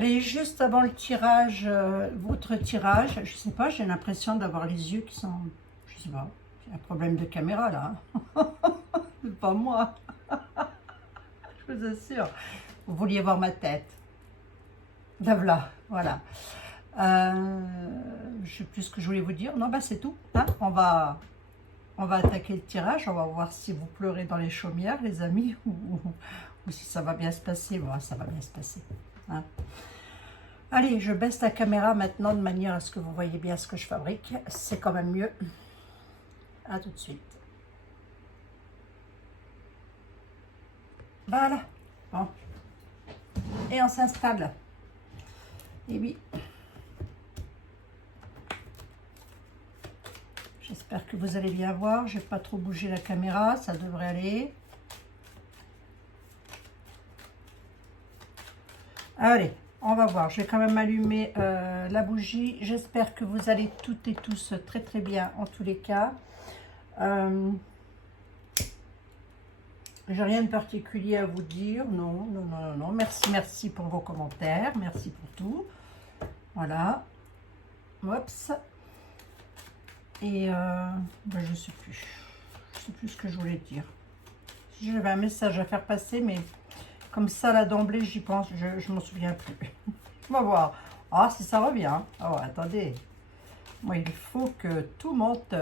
Allez, juste avant le tirage, votre tirage, je sais pas, j'ai l'impression d'avoir les yeux qui sont, je sais pas, j'ai un problème de caméra là, hein. C'est pas moi, je vous assure. Vous vouliez voir ma tête. Là, voilà. Je sais plus ce que je voulais vous dire. Non, bah c'est tout, hein. On va attaquer le tirage, on va voir si vous pleurez dans les chaumières, les amis, ou si ça va bien se passer. Bon, ça va bien se passer, hein. Allez, je baisse la caméra maintenant de manière à ce que vous voyez bien ce que je fabrique. C'est quand même mieux. À tout de suite. Voilà. Bon. Et on s'installe. Et oui. J'espère que vous allez bien voir. Je n'ai pas trop bougé la caméra. Ça devrait aller. Allez. On va voir, je vais quand même allumer la bougie. J'espère que vous allez toutes et tous très très bien en tous les cas. J'ai rien de particulier à vous dire. Non, non, non, non, non. Merci, merci pour vos commentaires. Merci pour tout. Voilà. Oups. Et ben, je sais plus. Je sais plus ce que je voulais dire. Si j'avais un message à faire passer, mais... Comme ça, là, d'emblée, j'y pense, je m'en souviens plus. On va voir. Ah, si ça revient. Oh, attendez. Moi, il faut que tout monte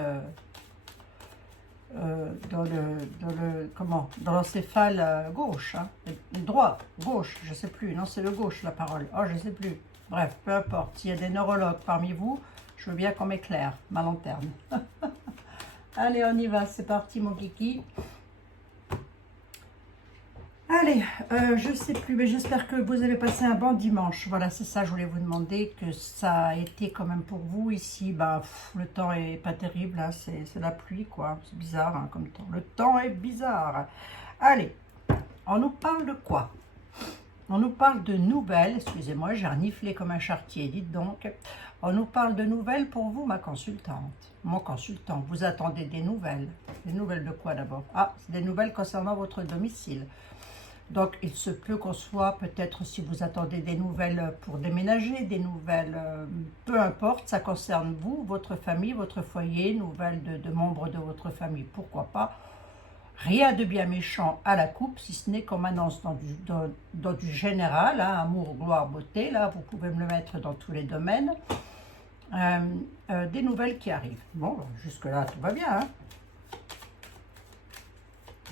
dans l'encéphale gauche. Hein. Droit, gauche, je sais plus. Non, c'est le gauche, la parole. Oh, je sais plus. Bref, peu importe. S'il y a des neurologues parmi vous, je veux bien qu'on m'éclaire ma lanterne. Allez, on y va. C'est parti, mon kiki. Allez, je ne sais plus, mais j'espère que vous avez passé un bon dimanche. Voilà, c'est ça, je voulais vous demander, que ça a été quand même pour vous. Ici, bah, le temps est pas terrible, hein, c'est la pluie, quoi. C'est bizarre, hein, comme temps. Le temps est bizarre. Allez, on nous parle de quoi? On nous parle de nouvelles, excusez-moi, j'ai reniflé comme un charretier, dites donc. On nous parle de nouvelles pour vous, ma consultante. Mon consultant, vous attendez des nouvelles. Des nouvelles de quoi d'abord? Ah, c'est des nouvelles concernant votre domicile. Donc, il se peut qu'on soit, peut-être si vous attendez des nouvelles pour déménager, des nouvelles, peu importe, ça concerne vous, votre famille, votre foyer, nouvelles de membres de votre famille, pourquoi pas. Rien de bien méchant à la coupe, si ce n'est qu'on m'annonce dans du général, hein, amour, gloire, beauté, là, vous pouvez me le mettre dans tous les domaines, des nouvelles qui arrivent. Bon, jusque-là, tout va bien, hein.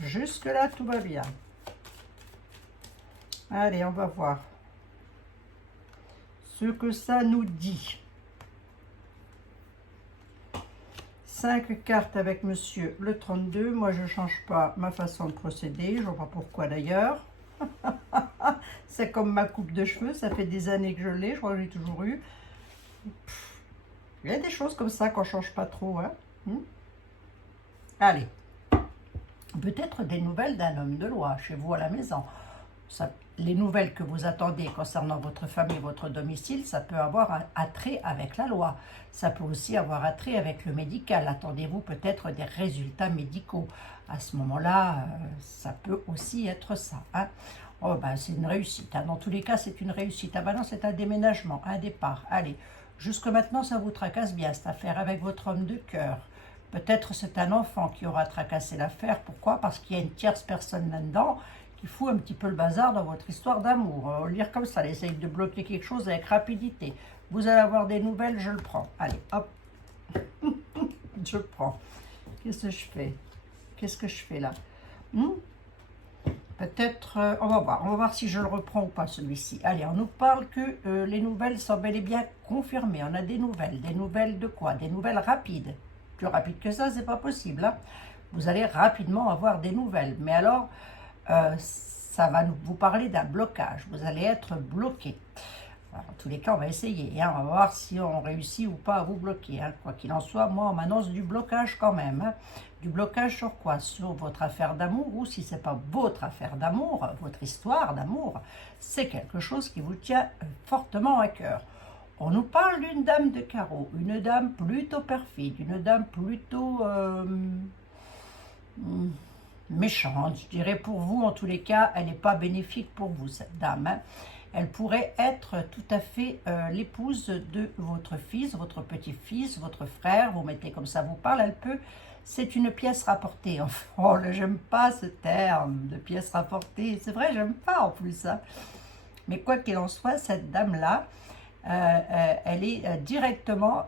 Jusque-là, tout va bien. Allez, on va voir ce que ça nous dit. 5 cartes avec monsieur le 32. Moi, je ne change pas ma façon de procéder. Je ne vois pas pourquoi d'ailleurs. C'est comme ma coupe de cheveux. Ça fait des années que je l'ai. Je crois que j'ai toujours eu. Il y a des choses comme ça qu'on ne change pas trop, hein. Allez. Peut-être des nouvelles d'un homme de loi chez vous à la maison. Ça, les nouvelles que vous attendez concernant votre famille, votre domicile, ça peut avoir un attrait avec la loi. Ça peut aussi avoir attrait avec le médical. Attendez-vous peut-être des résultats médicaux. À ce moment-là, ça peut aussi être ça, hein. Oh, ben, c'est une réussite, hein. Dans tous les cas, c'est une réussite. Ah ben non, c'est un déménagement, un départ. Allez, jusque maintenant, ça vous tracasse bien cette affaire avec votre homme de cœur. Peut-être c'est un enfant qui aura tracassé l'affaire. Pourquoi? Parce qu'il y a une tierce personne là-dedans qui fout un petit peu le bazar dans votre histoire d'amour. On va le lire comme ça, elle essaye de bloquer quelque chose avec rapidité. Vous allez avoir des nouvelles, je le prends. Allez, hop. Je prends. Qu'est-ce que je fais? Qu'est-ce que je fais là? Peut-être, on va voir si je le reprends ou pas celui-ci. Allez, on nous parle que les nouvelles sont bel et bien confirmées. On a des nouvelles de quoi? Des nouvelles rapides. Plus rapide que ça, c'est pas possible, hein. Vous allez rapidement avoir des nouvelles. Mais alors... ça va vous parler d'un blocage. Vous allez être bloqué. Alors, en tous les cas, on va essayer, hein. On va voir si on réussit ou pas à vous bloquer, hein. Quoi qu'il en soit, moi, on m'annonce du blocage quand même, hein. Du blocage sur quoi? Sur votre affaire d'amour, ou si ce n'est pas votre affaire d'amour, votre histoire d'amour, c'est quelque chose qui vous tient fortement à cœur. On nous parle d'une dame de carreau, une dame plutôt perfide, une dame plutôt... méchante, je dirais pour vous, en tous les cas, elle n'est pas bénéfique pour vous, cette dame, hein. elle pourrait être tout à fait l'épouse de votre fils, votre petit-fils, votre frère. Vous mettez comme ça, vous parle, elle peut. C'est une pièce rapportée. Oh, j'aime pas ce terme de pièce rapportée. C'est vrai, j'aime pas en plus ça. Mais quoi qu'il en soit, cette dame-là, elle est directement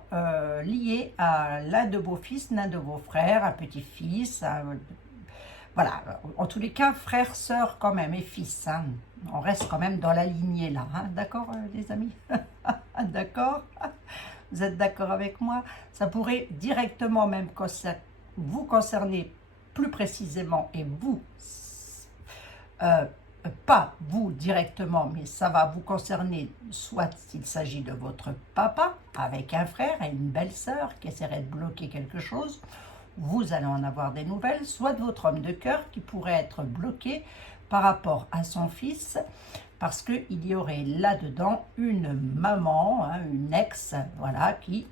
liée à l'un de vos fils, l'un de vos frères, un petit-fils. Voilà, en tous les cas, frère, sœur quand même et fils. Hein. On reste quand même dans la lignée là. Hein. D'accord, les amis? D'accord? Vous êtes d'accord avec moi? Ça pourrait directement même vous concerner plus précisément et vous, pas vous directement, mais ça va vous concerner, soit s'il s'agit de votre papa avec un frère et une belle-sœur qui essaierait de bloquer quelque chose, vous allez en avoir des nouvelles, soit de votre homme de cœur qui pourrait être bloqué par rapport à son fils, parce qu'il y aurait là-dedans une maman, hein, une ex, voilà, qui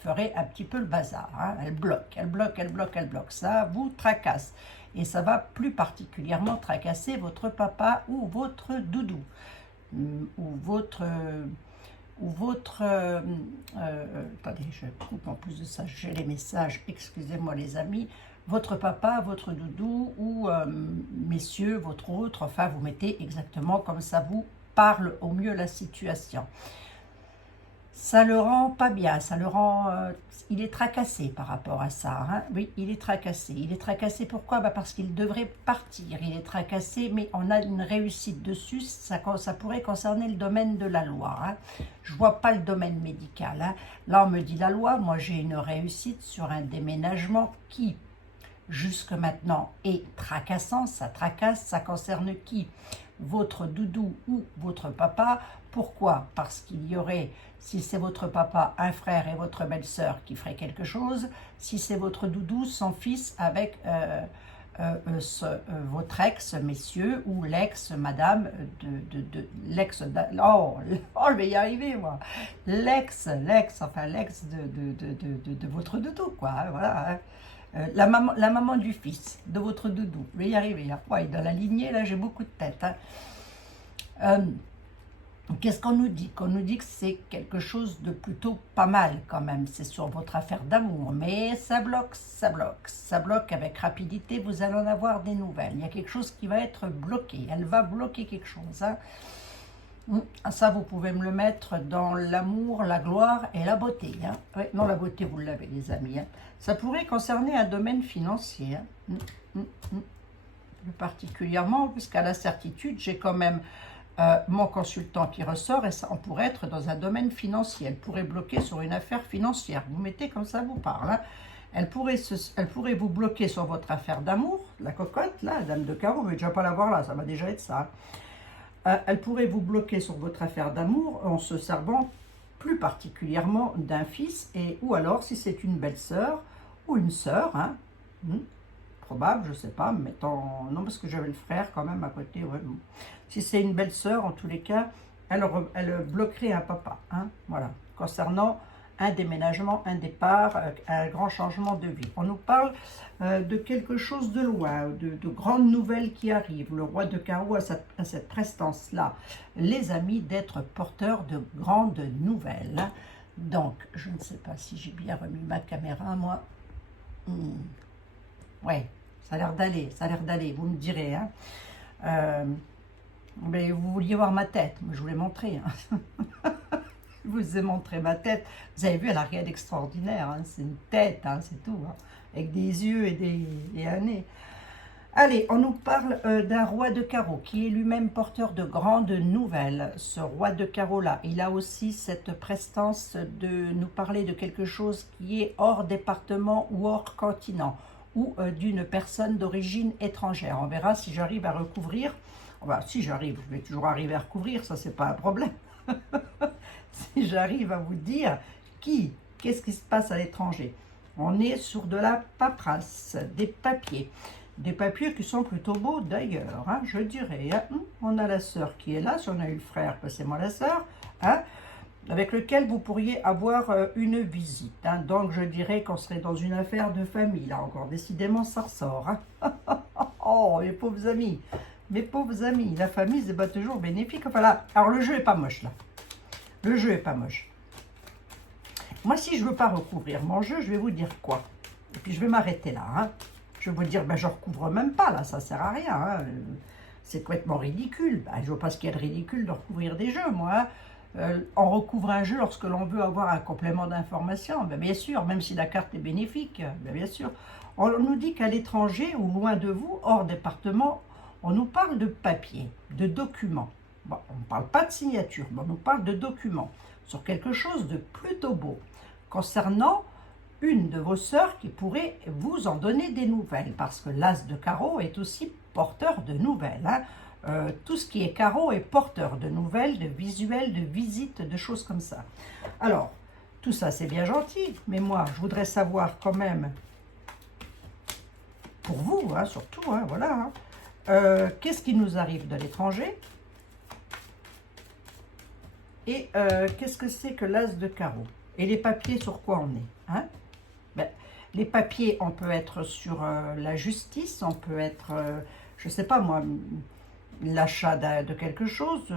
ferait un petit peu le bazar. Hein. Elle bloque, elle bloque, elle bloque, elle bloque. Ça vous tracasse. Et ça va plus particulièrement tracasser votre papa ou votre doudou, ou votre... attendez, je coupe en plus de ça, j'ai les messages, excusez-moi les amis, votre papa, votre doudou, ou messieurs, votre autre, enfin vous mettez exactement comme ça vous parle au mieux la situation. Ça le rend pas bien, ça le rend... il est tracassé par rapport à ça. Hein. Oui, il est tracassé. Il est tracassé pourquoi? Parce qu'il devrait partir. Il est tracassé, mais on a une réussite dessus. Ça pourrait concerner le domaine de la loi. Hein. Je ne vois pas le domaine médical. Hein. Là, on me dit la loi. Moi, j'ai une réussite sur un déménagement qui, jusque maintenant, est tracassant. Ça tracasse. Ça concerne qui? Votre doudou ou votre papa. Pourquoi? Parce qu'il y aurait, si c'est votre papa, un frère et votre belle-sœur qui ferait quelque chose. Si c'est votre doudou, son fils avec votre ex, messieurs, ou l'ex, madame, l'ex, je vais y arriver, moi. Enfin l'ex de votre doudou, quoi, hein, voilà. Hein. La maman du fils, de votre doudou, je vais y arriver. Hein. Ouais, dans la lignée, là, j'ai beaucoup de tête. Hein. Qu'est-ce qu'on nous dit? Qu'on nous dit que c'est quelque chose de plutôt pas mal quand même. C'est sur votre affaire d'amour. Mais ça bloque, ça bloque. Ça bloque avec rapidité. Vous allez en avoir des nouvelles. Il y a quelque chose qui va être bloqué. Elle va bloquer quelque chose. Hein. Ça, vous pouvez me le mettre dans l'amour, la gloire et la beauté. Hein. Ouais, non, la beauté, vous l'avez, les amis. Hein. Ça pourrait concerner un domaine financier. Hein. Plus particulièrement, puisqu'à la certitude, j'ai quand même... mon consultant qui ressort, et ça, on pourrait être dans un domaine financier. Elle pourrait bloquer sur une affaire financière. Vous mettez comme ça, vous parle. Hein. Elle pourrait vous bloquer sur votre affaire d'amour, la cocotte, là, la dame de carreau, mais déjà pas la voir là, ça va déjà être ça. Elle pourrait vous bloquer sur votre affaire d'amour en se servant plus particulièrement d'un fils, ou alors si c'est une belle-sœur ou une sœur, hein, probable, je sais pas, mettons, non parce que j'avais le frère quand même à côté, ouais. Si c'est une belle-sœur, en tous les cas, elle bloquerait un papa, hein, voilà, concernant un déménagement, un départ, un grand changement de vie. On nous parle de quelque chose de loin, de grandes nouvelles qui arrivent. Le roi de carreau a cette prestance-là, les amis, d'être porteur de grandes nouvelles. Hein. Donc, je ne sais pas si j'ai bien remis ma caméra, moi. Ouais, ça a l'air d'aller, vous me direz. Hein. Mais vous vouliez voir ma tête, moi je vous l'ai montré. Hein. Je vous ai montré ma tête. Vous avez vu, elle n'a rien d'extraordinaire. Hein. C'est une tête, hein, c'est tout. Hein. Avec des yeux et un nez. Allez, on nous parle d'un roi de carreau qui est lui-même porteur de grandes nouvelles. Ce roi de carreau-là, il a aussi cette prestance de nous parler de quelque chose qui est hors département ou hors continent, ou d'une personne d'origine étrangère. On verra si j'arrive à recouvrir. Enfin, si j'arrive, je vais toujours arriver à recouvrir, ça c'est pas un problème. Si j'arrive à vous dire qu'est-ce qui se passe à l'étranger. On est sur de la paperasse, des papiers qui sont plutôt beaux d'ailleurs, hein, je dirais. Hein. On a la sœur qui est là, si on a eu le frère, c'est moi la sœur, hein, avec lequel vous pourriez avoir une visite. Hein. Donc je dirais qu'on serait dans une affaire de famille, là encore, décidément ça ressort. Hein. Oh, mes pauvres amis, Mes pauvres amis, la famille, c'est pas toujours bénéfique. Enfin là, alors le jeu est pas moche là. Le jeu est pas moche. Moi, si je veux pas recouvrir mon jeu, je vais vous dire quoi? Et puis je vais m'arrêter là. Hein. Je vais vous dire, ben je recouvre même pas là, ça sert à rien. Hein. C'est complètement ridicule. Ben, je vois pas ce qu'il y a de ridicule de recouvrir des jeux, moi. Hein. On recouvre un jeu lorsque l'on veut avoir un complément d'information. Ben, bien sûr, même si la carte est bénéfique, ben, bien sûr. On nous dit qu'à l'étranger ou loin de vous, hors département, on nous parle de papier, de documents. Bon, on ne parle pas de signature, mais on nous parle de documents sur quelque chose de plutôt beau concernant une de vos sœurs qui pourrait vous en donner des nouvelles, parce que l'as de carreau est aussi porteur de nouvelles. Hein. Tout ce qui est carreau est porteur de nouvelles, de visuels, de visites, de choses comme ça. Alors, tout ça c'est bien gentil, mais moi je voudrais savoir quand même, pour vous, hein, surtout, hein, voilà, hein, qu'est-ce qui nous arrive de l'étranger et qu'est-ce que c'est que l'as de carreau? Et les papiers, sur quoi on est, hein? Ben, les papiers, on peut être sur la justice, on peut être, je ne sais pas moi, l'achat de quelque chose, je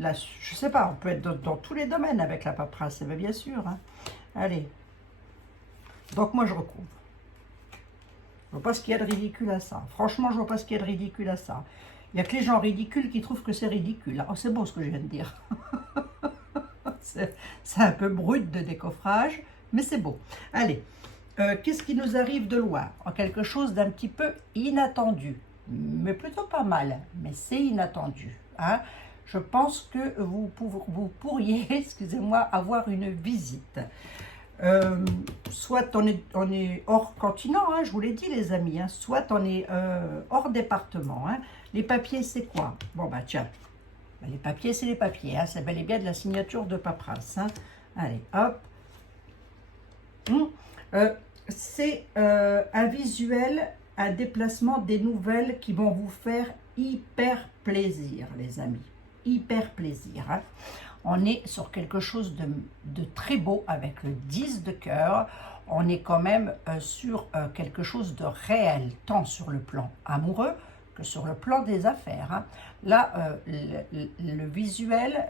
ne sais pas, on peut être dans tous les domaines avec la paperasse, bien sûr. Hein. Allez, donc moi je recouvre. Je ne vois pas ce qu'il y a de ridicule à ça. Franchement, je ne vois pas ce qu'il y a de ridicule à ça. Il n'y a que les gens ridicules qui trouvent que c'est ridicule. Oh, c'est beau ce que je viens de dire. C'est un peu brut de décoffrage, mais c'est beau. Allez, qu'est-ce qui nous arrive de loin? Quelque chose d'un petit peu inattendu, mais plutôt pas mal, mais c'est inattendu. Hein. Je pense que vous pourriez, excusez-moi, avoir une visite. Soit on est hors continent, hein, je vous l'ai dit les amis, hein, soit on est hors département. Hein. Les papiers, c'est quoi? Bon, bah tiens. Les papiers, c'est les papiers. Hein. C'est bel et bien de la signature de paperasse. Hein. Allez, hop. C'est un visuel, un déplacement des nouvelles qui vont vous faire hyper plaisir, les amis. Hyper plaisir. Hein. On est sur quelque chose de très beau avec le 10 de cœur. On est quand même sur quelque chose de réel, tant sur le plan amoureux, sur le plan des affaires. Hein. Là, le visuel,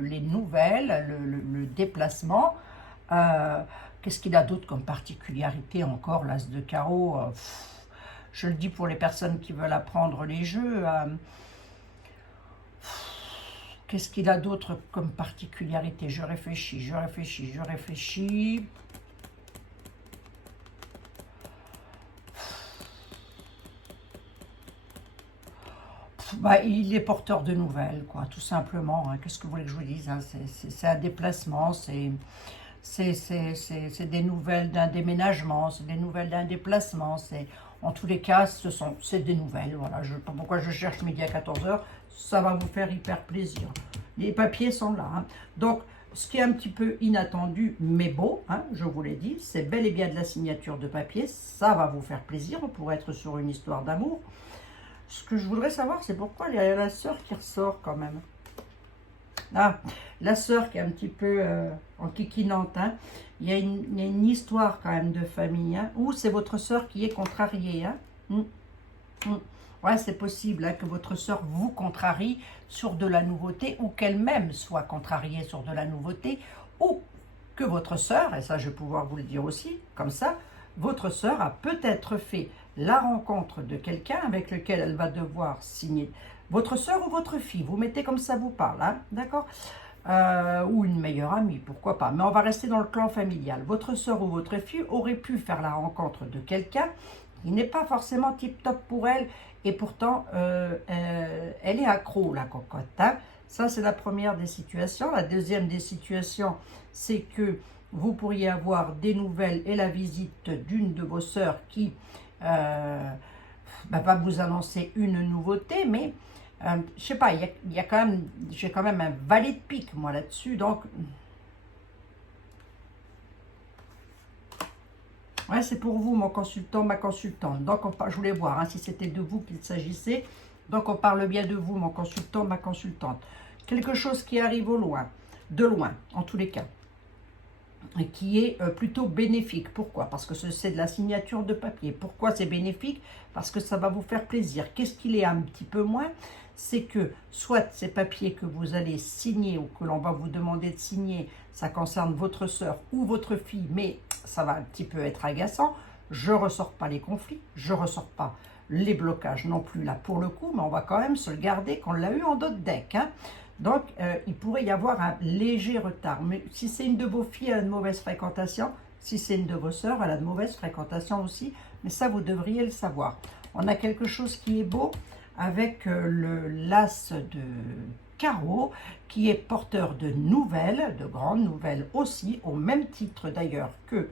les nouvelles, le déplacement, qu'est-ce qu'il a d'autre comme particularité encore, l'as de carreau? Je le dis pour les personnes qui veulent apprendre les jeux. Qu'est-ce qu'il a d'autre comme particularité? Je réfléchis, je réfléchis, je réfléchis. Bah, il est porteur de nouvelles, quoi, tout simplement. Hein. Qu'est-ce que vous voulez que je vous dise? Hein? C'est un déplacement, c'est des nouvelles d'un déménagement, c'est des nouvelles d'un déplacement. En tous les cas, c'est des nouvelles. Voilà, je ne sais pas pourquoi je cherche midi à 14 h, ça va vous faire hyper plaisir. Les papiers sont là. Hein. Donc, ce qui est un petit peu inattendu, mais beau, hein, je vous l'ai dit, c'est bel et bien de la signature de papier. Ça va vous faire plaisir, on pourrait être sur une histoire d'amour. Ce que je voudrais savoir, c'est pourquoi il y a la sœur qui ressort quand même. Ah, la sœur qui est un petit peu en kikinante. Hein. Il y a une histoire quand même de famille. Hein. Ou c'est votre sœur qui est contrariée. Hein. Ouais, c'est possible hein, que votre sœur vous contrarie sur de la nouveauté ou qu'elle-même soit contrariée sur de la nouveauté ou que votre sœur, et ça je vais pouvoir vous le dire aussi, comme ça, votre sœur a peut-être fait la rencontre de quelqu'un avec lequel elle va devoir signer. Votre sœur ou votre fille, vous mettez comme ça vous parle, hein, d'accord, ou une meilleure amie, pourquoi pas. Mais on va rester dans le clan familial. Votre sœur ou votre fille aurait pu faire la rencontre de quelqu'un qui n'est pas forcément tip-top pour elle, et pourtant, elle est accro, la cocotte. Hein. Ça, c'est la première des situations. La deuxième des situations, c'est que vous pourriez avoir des nouvelles et la visite d'une de vos sœurs qui va vous annoncer une nouveauté, mais je sais pas, il y a quand même, j'ai quand même un valet de pique moi là-dessus, donc ouais, c'est pour vous mon consultant, ma consultante. Donc je voulais voir hein, si c'était de vous qu'il s'agissait. Donc on parle bien de vous, mon consultant, ma consultante. Quelque chose qui arrive au loin, de loin, en tous les cas. qui est plutôt bénéfique. Pourquoi? Parce que c'est de la signature de papier. Pourquoi c'est bénéfique? Parce que ça va vous faire plaisir. Qu'est-ce qu'il est un petit peu moins? C'est que soit ces papiers que vous allez signer ou que l'on va vous demander de signer, ça concerne votre soeur ou votre fille, mais ça va un petit peu être agaçant. Je ne ressors pas les conflits, je ne ressors pas les blocages non plus là pour le coup, mais on va quand même se le garder qu'on l'a eu en d'autres decks. Hein. Donc, il pourrait y avoir un léger retard. Mais si c'est une de vos filles, elle a de mauvaise fréquentation. Si c'est une de vos sœurs, elle a de mauvaise fréquentation aussi. Mais ça, vous devriez le savoir. On a quelque chose qui est beau avec l'as de carreau, qui est porteur de nouvelles, de grandes nouvelles aussi, au même titre d'ailleurs que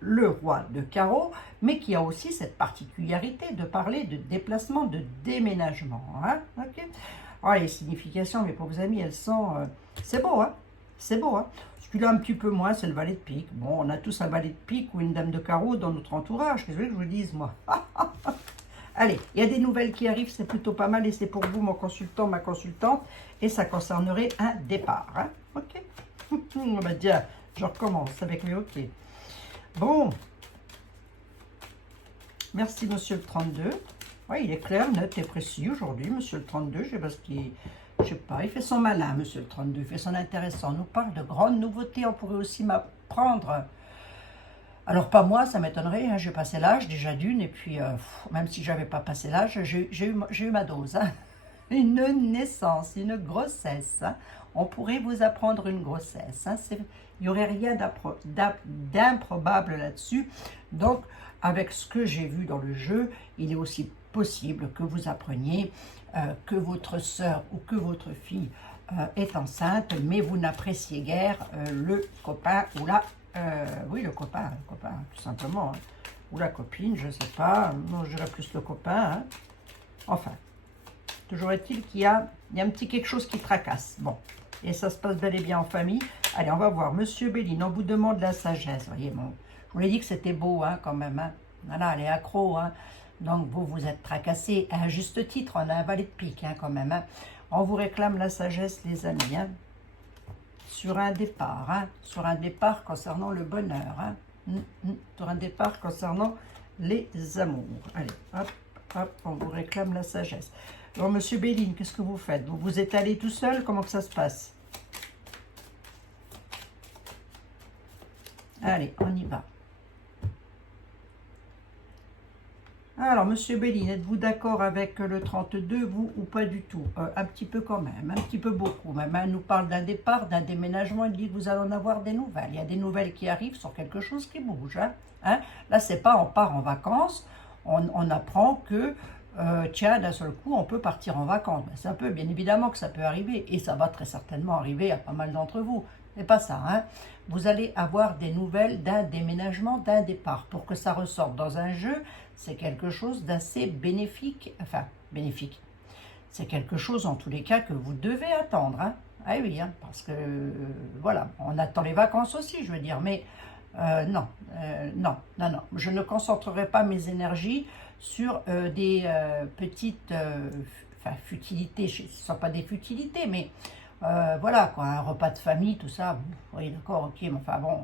le roi de carreau, mais qui a aussi cette particularité de parler de déplacement, de déménagement. Hein, okay. Oh, les significations, mes pauvres amis, elles sont... c'est beau, hein? C'est beau, hein? Celui-là, un petit peu moins, c'est le valet de pique. Bon, on a tous un valet de pique ou une dame de carreau dans notre entourage. Qu'est-ce que je vous dise, moi? Allez, il y a des nouvelles qui arrivent, c'est plutôt pas mal. Et c'est pour vous, mon consultant, ma consultante. Et ça concernerait un départ, hein? Ok? On va dire, je recommence avec mes ok. Bon. Merci, monsieur le 32. Oui, il est clair, net et précis aujourd'hui, monsieur le 32. Je sais pas ce qu'il... Je sais pas, il fait son malin, monsieur le 32. Il fait son intéressant. On nous parle de grandes nouveautés. On pourrait aussi m'apprendre. Alors, pas moi, ça m'étonnerait. Hein, j'ai passé l'âge, déjà d'une. Et puis, même si j'avais pas passé l'âge, j'ai eu ma dose. Hein. Une naissance, une grossesse. Hein. On pourrait vous apprendre une grossesse. Hein. Il n'y aurait rien d'improbable là-dessus. Donc, avec ce que j'ai vu dans le jeu, il est aussi possible que vous appreniez que votre sœur ou que votre fille est enceinte, mais vous n'appréciez guère le copain ou la... oui, le copain, tout simplement. Hein. Ou la copine, je ne sais pas. Non, je dirais plus le copain. Hein. Enfin, toujours est-il qu'il y a un petit quelque chose qui tracasse. Bon, et ça se passe bel et bien en famille. Allez, on va voir. Monsieur Béline, on vous demande la sagesse. Voyez, bon, je vous l'ai dit que c'était beau, hein, quand même. Hein. Voilà, elle est accro, hein. Donc, vous êtes tracassé à juste titre. On a un valet de pique, hein, quand même. Hein. On vous réclame la sagesse, les amis, hein, sur un départ. Hein, sur un départ concernant le bonheur. Hein, sur un départ concernant les amours. Allez, hop, hop, on vous réclame la sagesse. Alors, monsieur Béline, qu'est-ce que vous faites? Vous vous êtes allé tout seul? Comment que ça se passe? Allez, on y va. Alors, monsieur Béline, êtes-vous d'accord avec le 32, vous, ou pas du tout? Un petit peu quand même, un petit peu beaucoup même. Hein. Il nous parle d'un départ, d'un déménagement, il dit que vous allez en avoir des nouvelles. Il y a des nouvelles qui arrivent sur quelque chose qui bouge. Hein. Hein? Là, c'est pas on part en vacances, on apprend que, tiens, d'un seul coup, on peut partir en vacances. Ben, c'est un peu, bien évidemment que ça peut arriver, et ça va très certainement arriver à pas mal d'entre vous. C'est pas ça, hein. Vous allez avoir des nouvelles d'un déménagement, d'un départ. Pour que ça ressorte dans un jeu, c'est quelque chose d'assez bénéfique. Enfin, bénéfique. C'est quelque chose, en tous les cas, que vous devez attendre. Hein. Ah oui, hein, parce que, voilà, on attend les vacances aussi, je veux dire. Mais non. Je ne concentrerai pas mes énergies sur des petites futilités. Ce ne sont pas des futilités, mais... voilà, quoi, un repas de famille, tout ça, oui, d'accord, ok, mais enfin bon,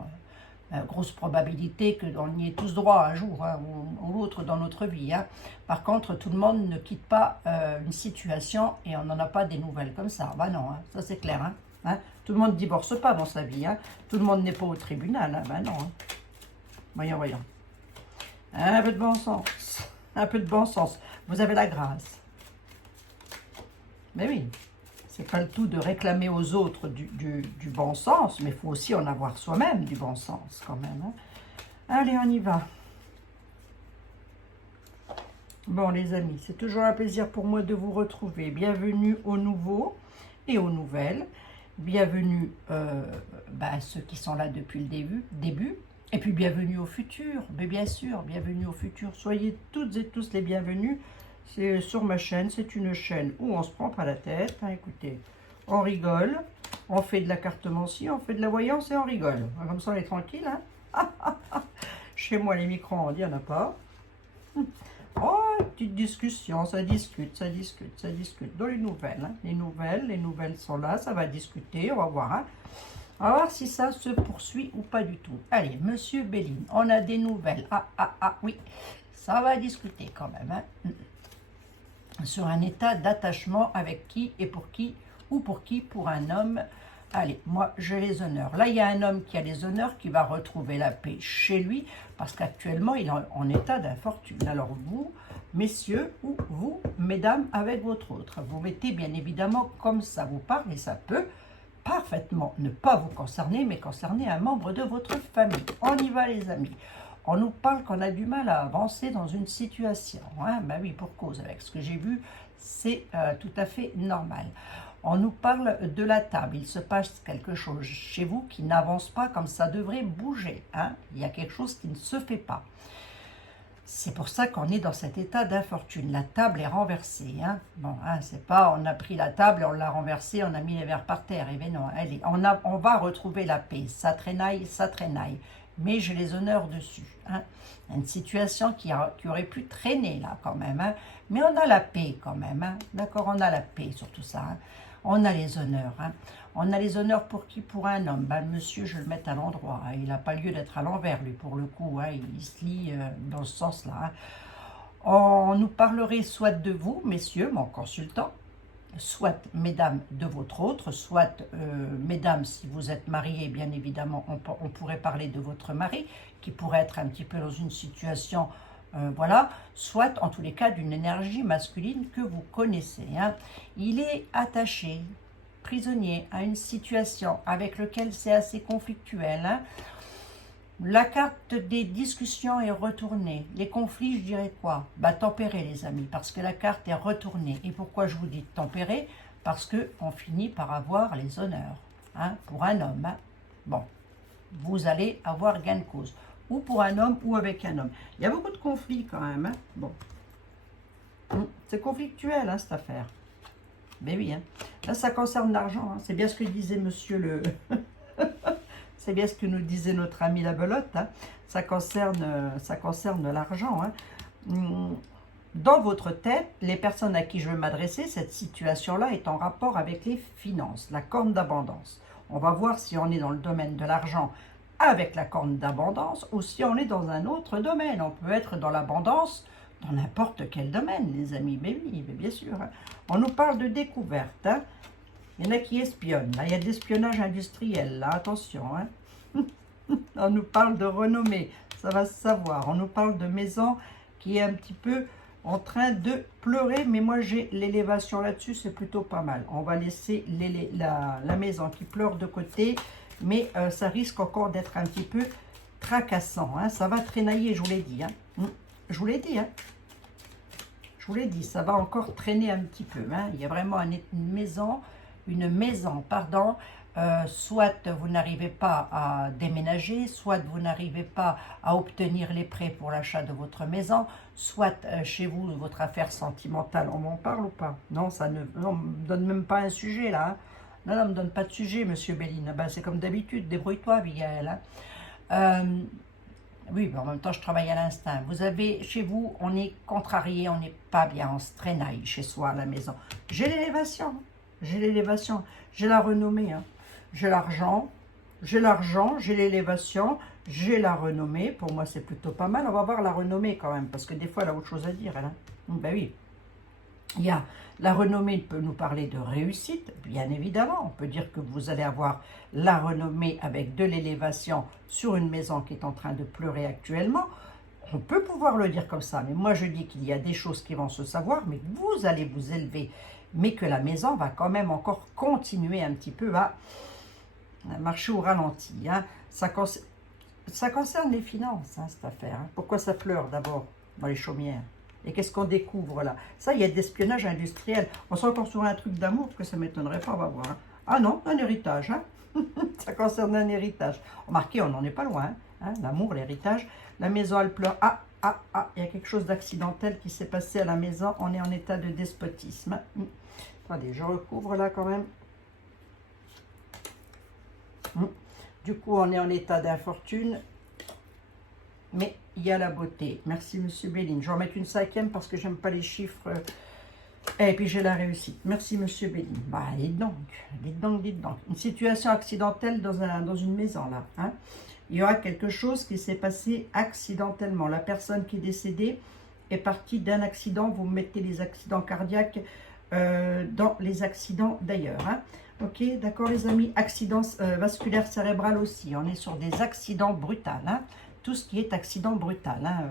grosse probabilité qu'on y ait tous droit un jour hein, ou l'autre dans notre vie. Hein. Par contre, tout le monde ne quitte pas une situation et on n'en a pas des nouvelles comme ça. Bah non, hein, ça c'est clair. Hein, hein. Tout le monde ne divorce pas dans sa vie. Hein. Tout le monde n'est pas au tribunal. Hein. Bah non. Hein. Voyons. Un peu de bon sens. Un peu de bon sens. Vous avez la grâce. Mais oui. C'est pas le tout de réclamer aux autres du bon sens, mais il faut aussi en avoir soi-même du bon sens quand même. Hein. Allez, on y va. Bon, les amis, c'est toujours un plaisir pour moi de vous retrouver. Bienvenue aux nouveaux et aux nouvelles. Bienvenue à ceux qui sont là depuis le début. Et puis bienvenue au futur. Mais bien sûr, bienvenue au futur. Soyez toutes et tous les bienvenus. C'est sur ma chaîne, c'est une chaîne où on se prend pas la tête. Hein, écoutez, on rigole, on fait de la cartomancie, on fait de la voyance et on rigole. Comme ça, on est tranquille. Hein. Chez moi, les micro-ondes, il n'y en a pas. Oh, petite discussion, ça discute. Dans les nouvelles. Hein. Les nouvelles sont là, ça va discuter, on va voir. Hein. On va voir si ça se poursuit ou pas du tout. Allez, Monsieur Béline, on a des nouvelles. Oui, ça va discuter quand même. Hein. Sur un état d'attachement avec qui et pour qui, ou pour qui, pour un homme. Allez, moi, j'ai les honneurs. Là, il y a un homme qui a les honneurs, qui va retrouver la paix chez lui, parce qu'actuellement, il est en état d'infortune. Alors, vous, messieurs, ou vous, mesdames, avec votre autre, vous mettez bien évidemment comme ça vous parle, et ça peut parfaitement ne pas vous concerner, mais concerner un membre de votre famille. On y va, les amis. On nous parle qu'on a du mal à avancer dans une situation. Hein? Ben oui, pour cause, avec ce que j'ai vu, c'est tout à fait normal. On nous parle de la table. Il se passe quelque chose chez vous qui n'avance pas comme ça devrait bouger. Hein? Il y a quelque chose qui ne se fait pas. C'est pour ça qu'on est dans cet état d'infortune. La table est renversée. Hein? Bon, hein, c'est pas on a pris la table et on l'a renversée, on a mis les verres par terre. Et bien non, allez, on va retrouver la paix. Ça traînaille, ça traînaille. Mais j'ai les honneurs dessus. Hein? Une situation qui aurait pu traîner là quand même. Hein? Mais on a la paix quand même. Hein? D'accord, on a la paix sur tout ça. Hein? On a les honneurs. Hein? On a les honneurs pour qui? Pour un homme. Ben, monsieur, je le mets à l'endroit. Hein? Il n'a pas lieu d'être à l'envers, lui, pour le coup. Hein? Il se lie dans ce sens-là. Hein? On nous parlerait soit de vous, messieurs, mon consultant, soit mesdames de votre autre, soit mesdames si vous êtes mariés, bien évidemment, on pourrait parler de votre mari, qui pourrait être un petit peu dans une situation, voilà, soit en tous les cas d'une énergie masculine que vous connaissez. Hein. Il est attaché, prisonnier à une situation avec laquelle c'est assez conflictuel. Hein. La carte des discussions est retournée. Les conflits, je dirais quoi? Bah, tempérer, les amis, parce que la carte est retournée. Et pourquoi je vous dis tempérer? Parce qu'on finit par avoir les honneurs. Hein, pour un homme. Hein. Bon, vous allez avoir gain de cause. Ou pour un homme, ou avec un homme. Il y a beaucoup de conflits quand même. Hein. Bon. C'est conflictuel, hein, cette affaire. Mais oui, hein. Là, ça concerne l'argent. Hein. C'est bien ce que disait monsieur le... C'est bien ce que nous disait notre ami la belote. Hein. Ça concerne l'argent. Hein. Dans votre tête, les personnes à qui je veux m'adresser, cette situation-là est en rapport avec les finances, la corne d'abondance. On va voir si on est dans le domaine de l'argent avec la corne d'abondance ou si on est dans un autre domaine. On peut être dans l'abondance dans n'importe quel domaine, les amis. Mais oui, mais bien sûr. Hein. On nous parle de découverte. Hein. Il y en a qui espionnent. Là, il y a de l'espionnage industriel. Là, attention. Hein. On nous parle de renommée. Ça va se savoir. On nous parle de maison qui est un petit peu en train de pleurer. Mais moi, j'ai l'élévation là-dessus. C'est plutôt pas mal. On va laisser la maison qui pleure de côté. Mais ça risque encore d'être un petit peu tracassant. Hein. Ça va traînailler, je vous l'ai dit. Hein. Je vous l'ai dit. Hein. Je vous l'ai dit. Ça va encore traîner un petit peu. Hein. Il y a vraiment une maison, pardon, soit vous n'arrivez pas à déménager, soit vous n'arrivez pas à obtenir les prêts pour l'achat de votre maison, soit chez vous, votre affaire sentimentale, on m'en parle ou pas? Non, ça ne me donne même pas un sujet là. Hein. Non, ne me donne pas de sujet, monsieur Béline. Ben, c'est comme d'habitude, débrouille-toi, Abigail. Hein. Oui, mais en même temps, je travaille à l'instinct. Vous avez, chez vous, on est contrarié, on n'est pas bien, on se traînaille chez soi à la maison. J'ai l'élévation. J'ai l'élévation, j'ai la renommée, hein. J'ai l'argent, j'ai l'élévation, j'ai la renommée. Pour moi, c'est plutôt pas mal. On va voir la renommée quand même, parce que des fois, elle a autre chose à dire, elle. Hein. Ben oui. Il y a la renommée peut nous parler de réussite, bien évidemment. On peut dire que vous allez avoir la renommée avec de l'élévation sur une maison qui est en train de pleurer actuellement. On peut pouvoir le dire comme ça, mais moi, je dis qu'il y a des choses qui vont se savoir, mais que vous allez vous élever. Mais que la maison va quand même encore continuer un petit peu à marcher au ralenti. Hein. Ça concerne les finances, hein, cette affaire. Hein. Pourquoi ça pleure d'abord dans les chaumières? Et qu'est-ce qu'on découvre là? Ça, il y a de l'espionnage industriel. On sent encore sur un truc d'amour, que ça ne m'étonnerait pas, on va voir. Hein. Ah non, un héritage. Hein. Ça concerne un héritage. Remarquez, on n'en est pas loin. Hein. L'amour, l'héritage. La maison, elle pleure. Il y a quelque chose d'accidentel qui s'est passé à la maison. On est en état de despotisme. Attendez, je recouvre là quand même. Du coup, on est en état d'infortune. Mais il y a la beauté. Merci, monsieur Béline. Je vais en mettre une cinquième parce que j'aime pas les chiffres Et puis j'ai la réussite. Merci Monsieur Béline. Bah dites donc, dites donc, dites donc. Une situation accidentelle dans une maison là. Hein. Il y aura quelque chose qui s'est passé accidentellement. La personne qui est décédée est partie d'un accident. Vous mettez les accidents cardiaques dans les accidents d'ailleurs. Hein. Ok, d'accord les amis. Accident vasculaire cérébral aussi. On est sur des accidents brutaux. Hein. Tout ce qui est accident brutal. Hein.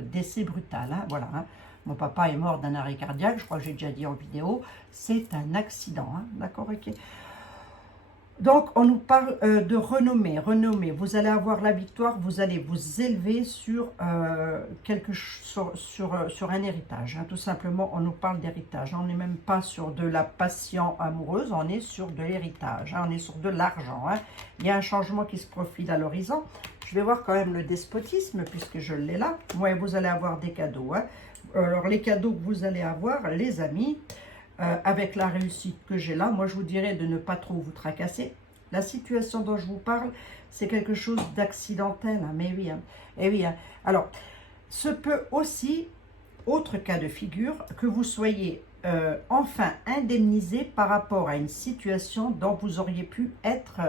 Décès brutal. Hein. Voilà. Hein. Mon papa est mort d'un arrêt cardiaque. Je crois que j'ai déjà dit en vidéo. C'est un accident. Hein. D'accord, ok. Donc, on nous parle de renommée. Renommée, vous allez avoir la victoire, vous allez vous élever sur, sur un héritage. Hein. Tout simplement, on nous parle d'héritage. On n'est même pas sur de la passion amoureuse, on est sur de l'héritage. Hein. On est sur de l'argent. Hein. Il y a un changement qui se profile à l'horizon. Je vais voir quand même le despotisme, puisque je l'ai là. Ouais, vous allez avoir des cadeaux. Hein. Alors, les cadeaux que vous allez avoir, les amis... avec la réussite que j'ai là, moi je vous dirais de ne pas trop vous tracasser. La situation dont je vous parle, c'est quelque chose d'accidentel, hein, mais oui. Hein, et oui hein. Alors, ce peut aussi, autre cas de figure, que vous soyez enfin indemnisé par rapport à une situation dont vous auriez pu être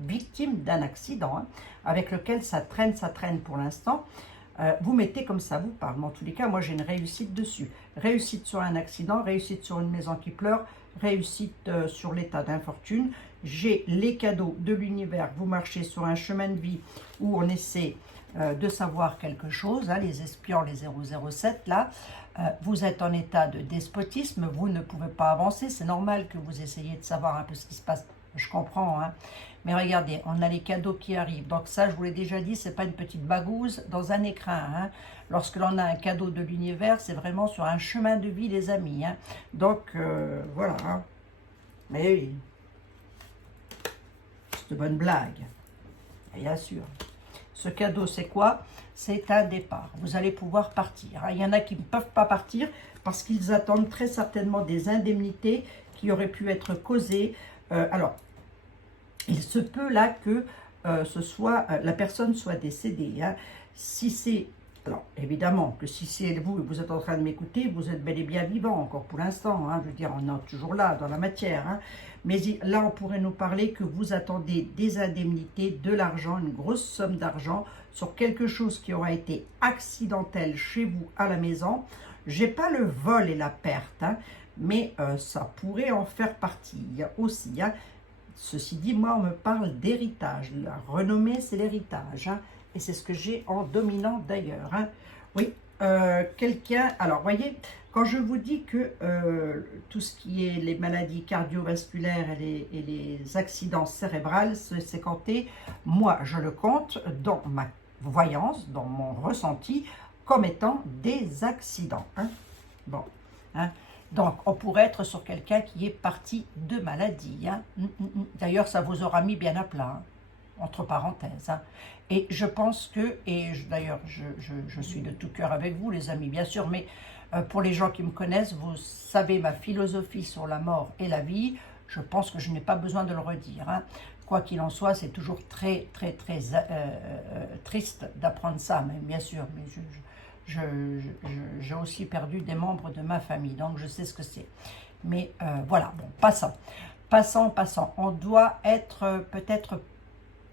victime d'un accident, hein, avec lequel ça traîne pour l'instant. Vous mettez comme ça vous parle. Mais en tous les cas, moi j'ai une réussite dessus. Réussite sur un accident, réussite sur une maison qui pleure, réussite sur l'état d'infortune. J'ai les cadeaux de l'univers. Vous marchez sur un chemin de vie où on essaie de savoir quelque chose. Hein, les espions, les 007 là. Vous êtes en état de despotisme. Vous ne pouvez pas avancer. C'est normal que vous essayiez de savoir un peu ce qui se passe. Je comprends, hein. Mais regardez, on a les cadeaux qui arrivent. Donc ça, je vous l'ai déjà dit, c'est pas une petite bagouze dans un écrin. Hein. Lorsque l'on a un cadeau de l'univers, c'est vraiment sur un chemin de vie, les amis. Hein. Donc, voilà. Hein. Mais oui, c'est une bonne blague. Bien sûr. Ce cadeau, c'est quoi? C'est un départ. Vous allez pouvoir partir. Hein. Il y en a qui ne peuvent pas partir parce qu'ils attendent très certainement des indemnités qui auraient pu être causées. Alors, il se peut là que la personne soit décédée. Hein. Si c'est, alors évidemment que si c'est vous et vous êtes en train de m'écouter, vous êtes bel et bien vivant encore pour l'instant. Hein. Je veux dire, on est toujours là dans la matière. Hein. Mais là, on pourrait nous parler que vous attendez des indemnités, de l'argent, une grosse somme d'argent sur quelque chose qui aura été accidentel chez vous à la maison. J'ai pas le vol et la perte, hein, mais ça pourrait en faire partie. Il y a aussi... Hein, ceci dit, moi, on me parle d'héritage. La renommée, c'est l'héritage. Hein, et c'est ce que j'ai en dominant d'ailleurs. Hein. Oui, quelqu'un... Alors, voyez, quand je vous dis que tout ce qui est les maladies cardiovasculaires et les accidents cérébraux, c'est compté, moi, je le compte dans ma voyance, dans mon ressenti, comme étant des accidents. Hein. Bon, hein. Donc, on pourrait être sur quelqu'un qui est parti de maladie. Hein. D'ailleurs, ça vous aura mis bien à plat, hein, entre parenthèses. Hein. Et je pense que, d'ailleurs, je suis de tout cœur avec vous, les amis, bien sûr, mais pour les gens qui me connaissent, vous savez ma philosophie sur la mort et la vie. Je pense que je n'ai pas besoin de le redire. Hein. Quoi qu'il en soit, c'est toujours très, très, très triste d'apprendre ça, mais bien sûr, mais j'ai aussi perdu des membres de ma famille, donc je sais ce que c'est. Mais voilà, bon, passons. On doit être peut-être,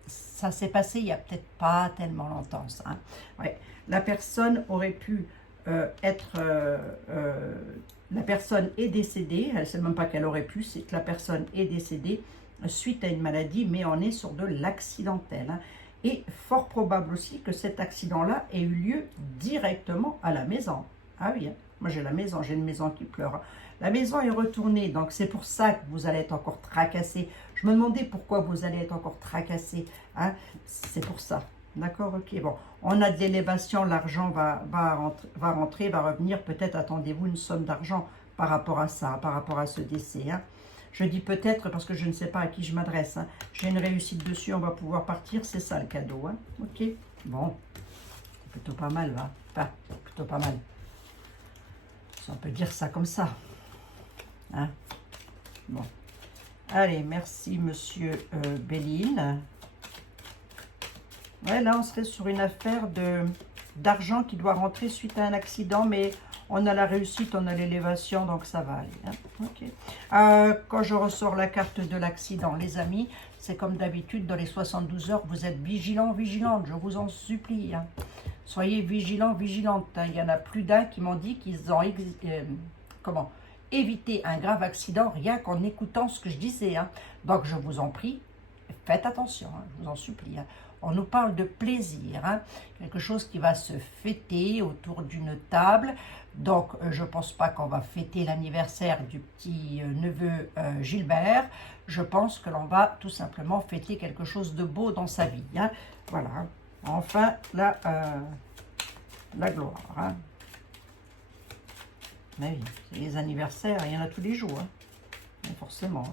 ça s'est passé il n'y a peut-être pas tellement longtemps, ça. Hein. Ouais. La personne aurait pu la personne est décédée, elle ne sait même pas qu'elle aurait pu, c'est que la personne est décédée suite à une maladie, mais on est sur de l'accidentel. Hein. Et fort probable aussi que cet accident-là ait eu lieu directement à la maison. Ah oui, hein. Moi j'ai la maison, j'ai une maison qui pleure. La maison est retournée, donc c'est pour ça que vous allez être encore tracassé. Je me demandais pourquoi vous allez être encore tracassé. Hein. C'est pour ça. D'accord, ok. Bon, on a de l'élévation, l'argent va rentrer, va revenir. Peut-être attendez-vous une somme d'argent par rapport à ça, par rapport à ce décès. Hein. Je dis peut-être parce que je ne sais pas à qui je m'adresse. Hein. J'ai une réussite dessus, on va pouvoir partir. C'est ça le cadeau. Hein. Ok. Bon. C'est plutôt pas mal, va. Enfin, plutôt pas mal. On peut dire ça comme ça. Hein. Bon. Allez, merci Monsieur Béline. Ouais, là, on serait sur une affaire d'argent qui doit rentrer suite à un accident, mais On a la réussite, on a l'élévation, donc ça va aller. Hein. Ok. Quand je ressors la carte de l'accident, les amis, c'est comme d'habitude, dans les 72 heures, vous êtes vigilants, vigilantes, je vous en supplie. Hein. Soyez vigilants, vigilantes. Hein. Il y en a plus d'un qui m'ont dit qu'ils ont évité un grave accident rien qu'en écoutant ce que je disais. Hein. Donc je vous en prie, faites attention, hein, je vous en supplie. Hein. On nous parle de plaisir, hein, quelque chose qui va se fêter autour d'une table. Donc, je ne pense pas qu'on va fêter l'anniversaire du petit neveu Gilbert. Je pense que l'on va tout simplement fêter quelque chose de beau dans sa vie. Hein. Voilà, enfin, la gloire. Hein. Mais oui, les anniversaires, il y en a tous les jours, hein. Forcément.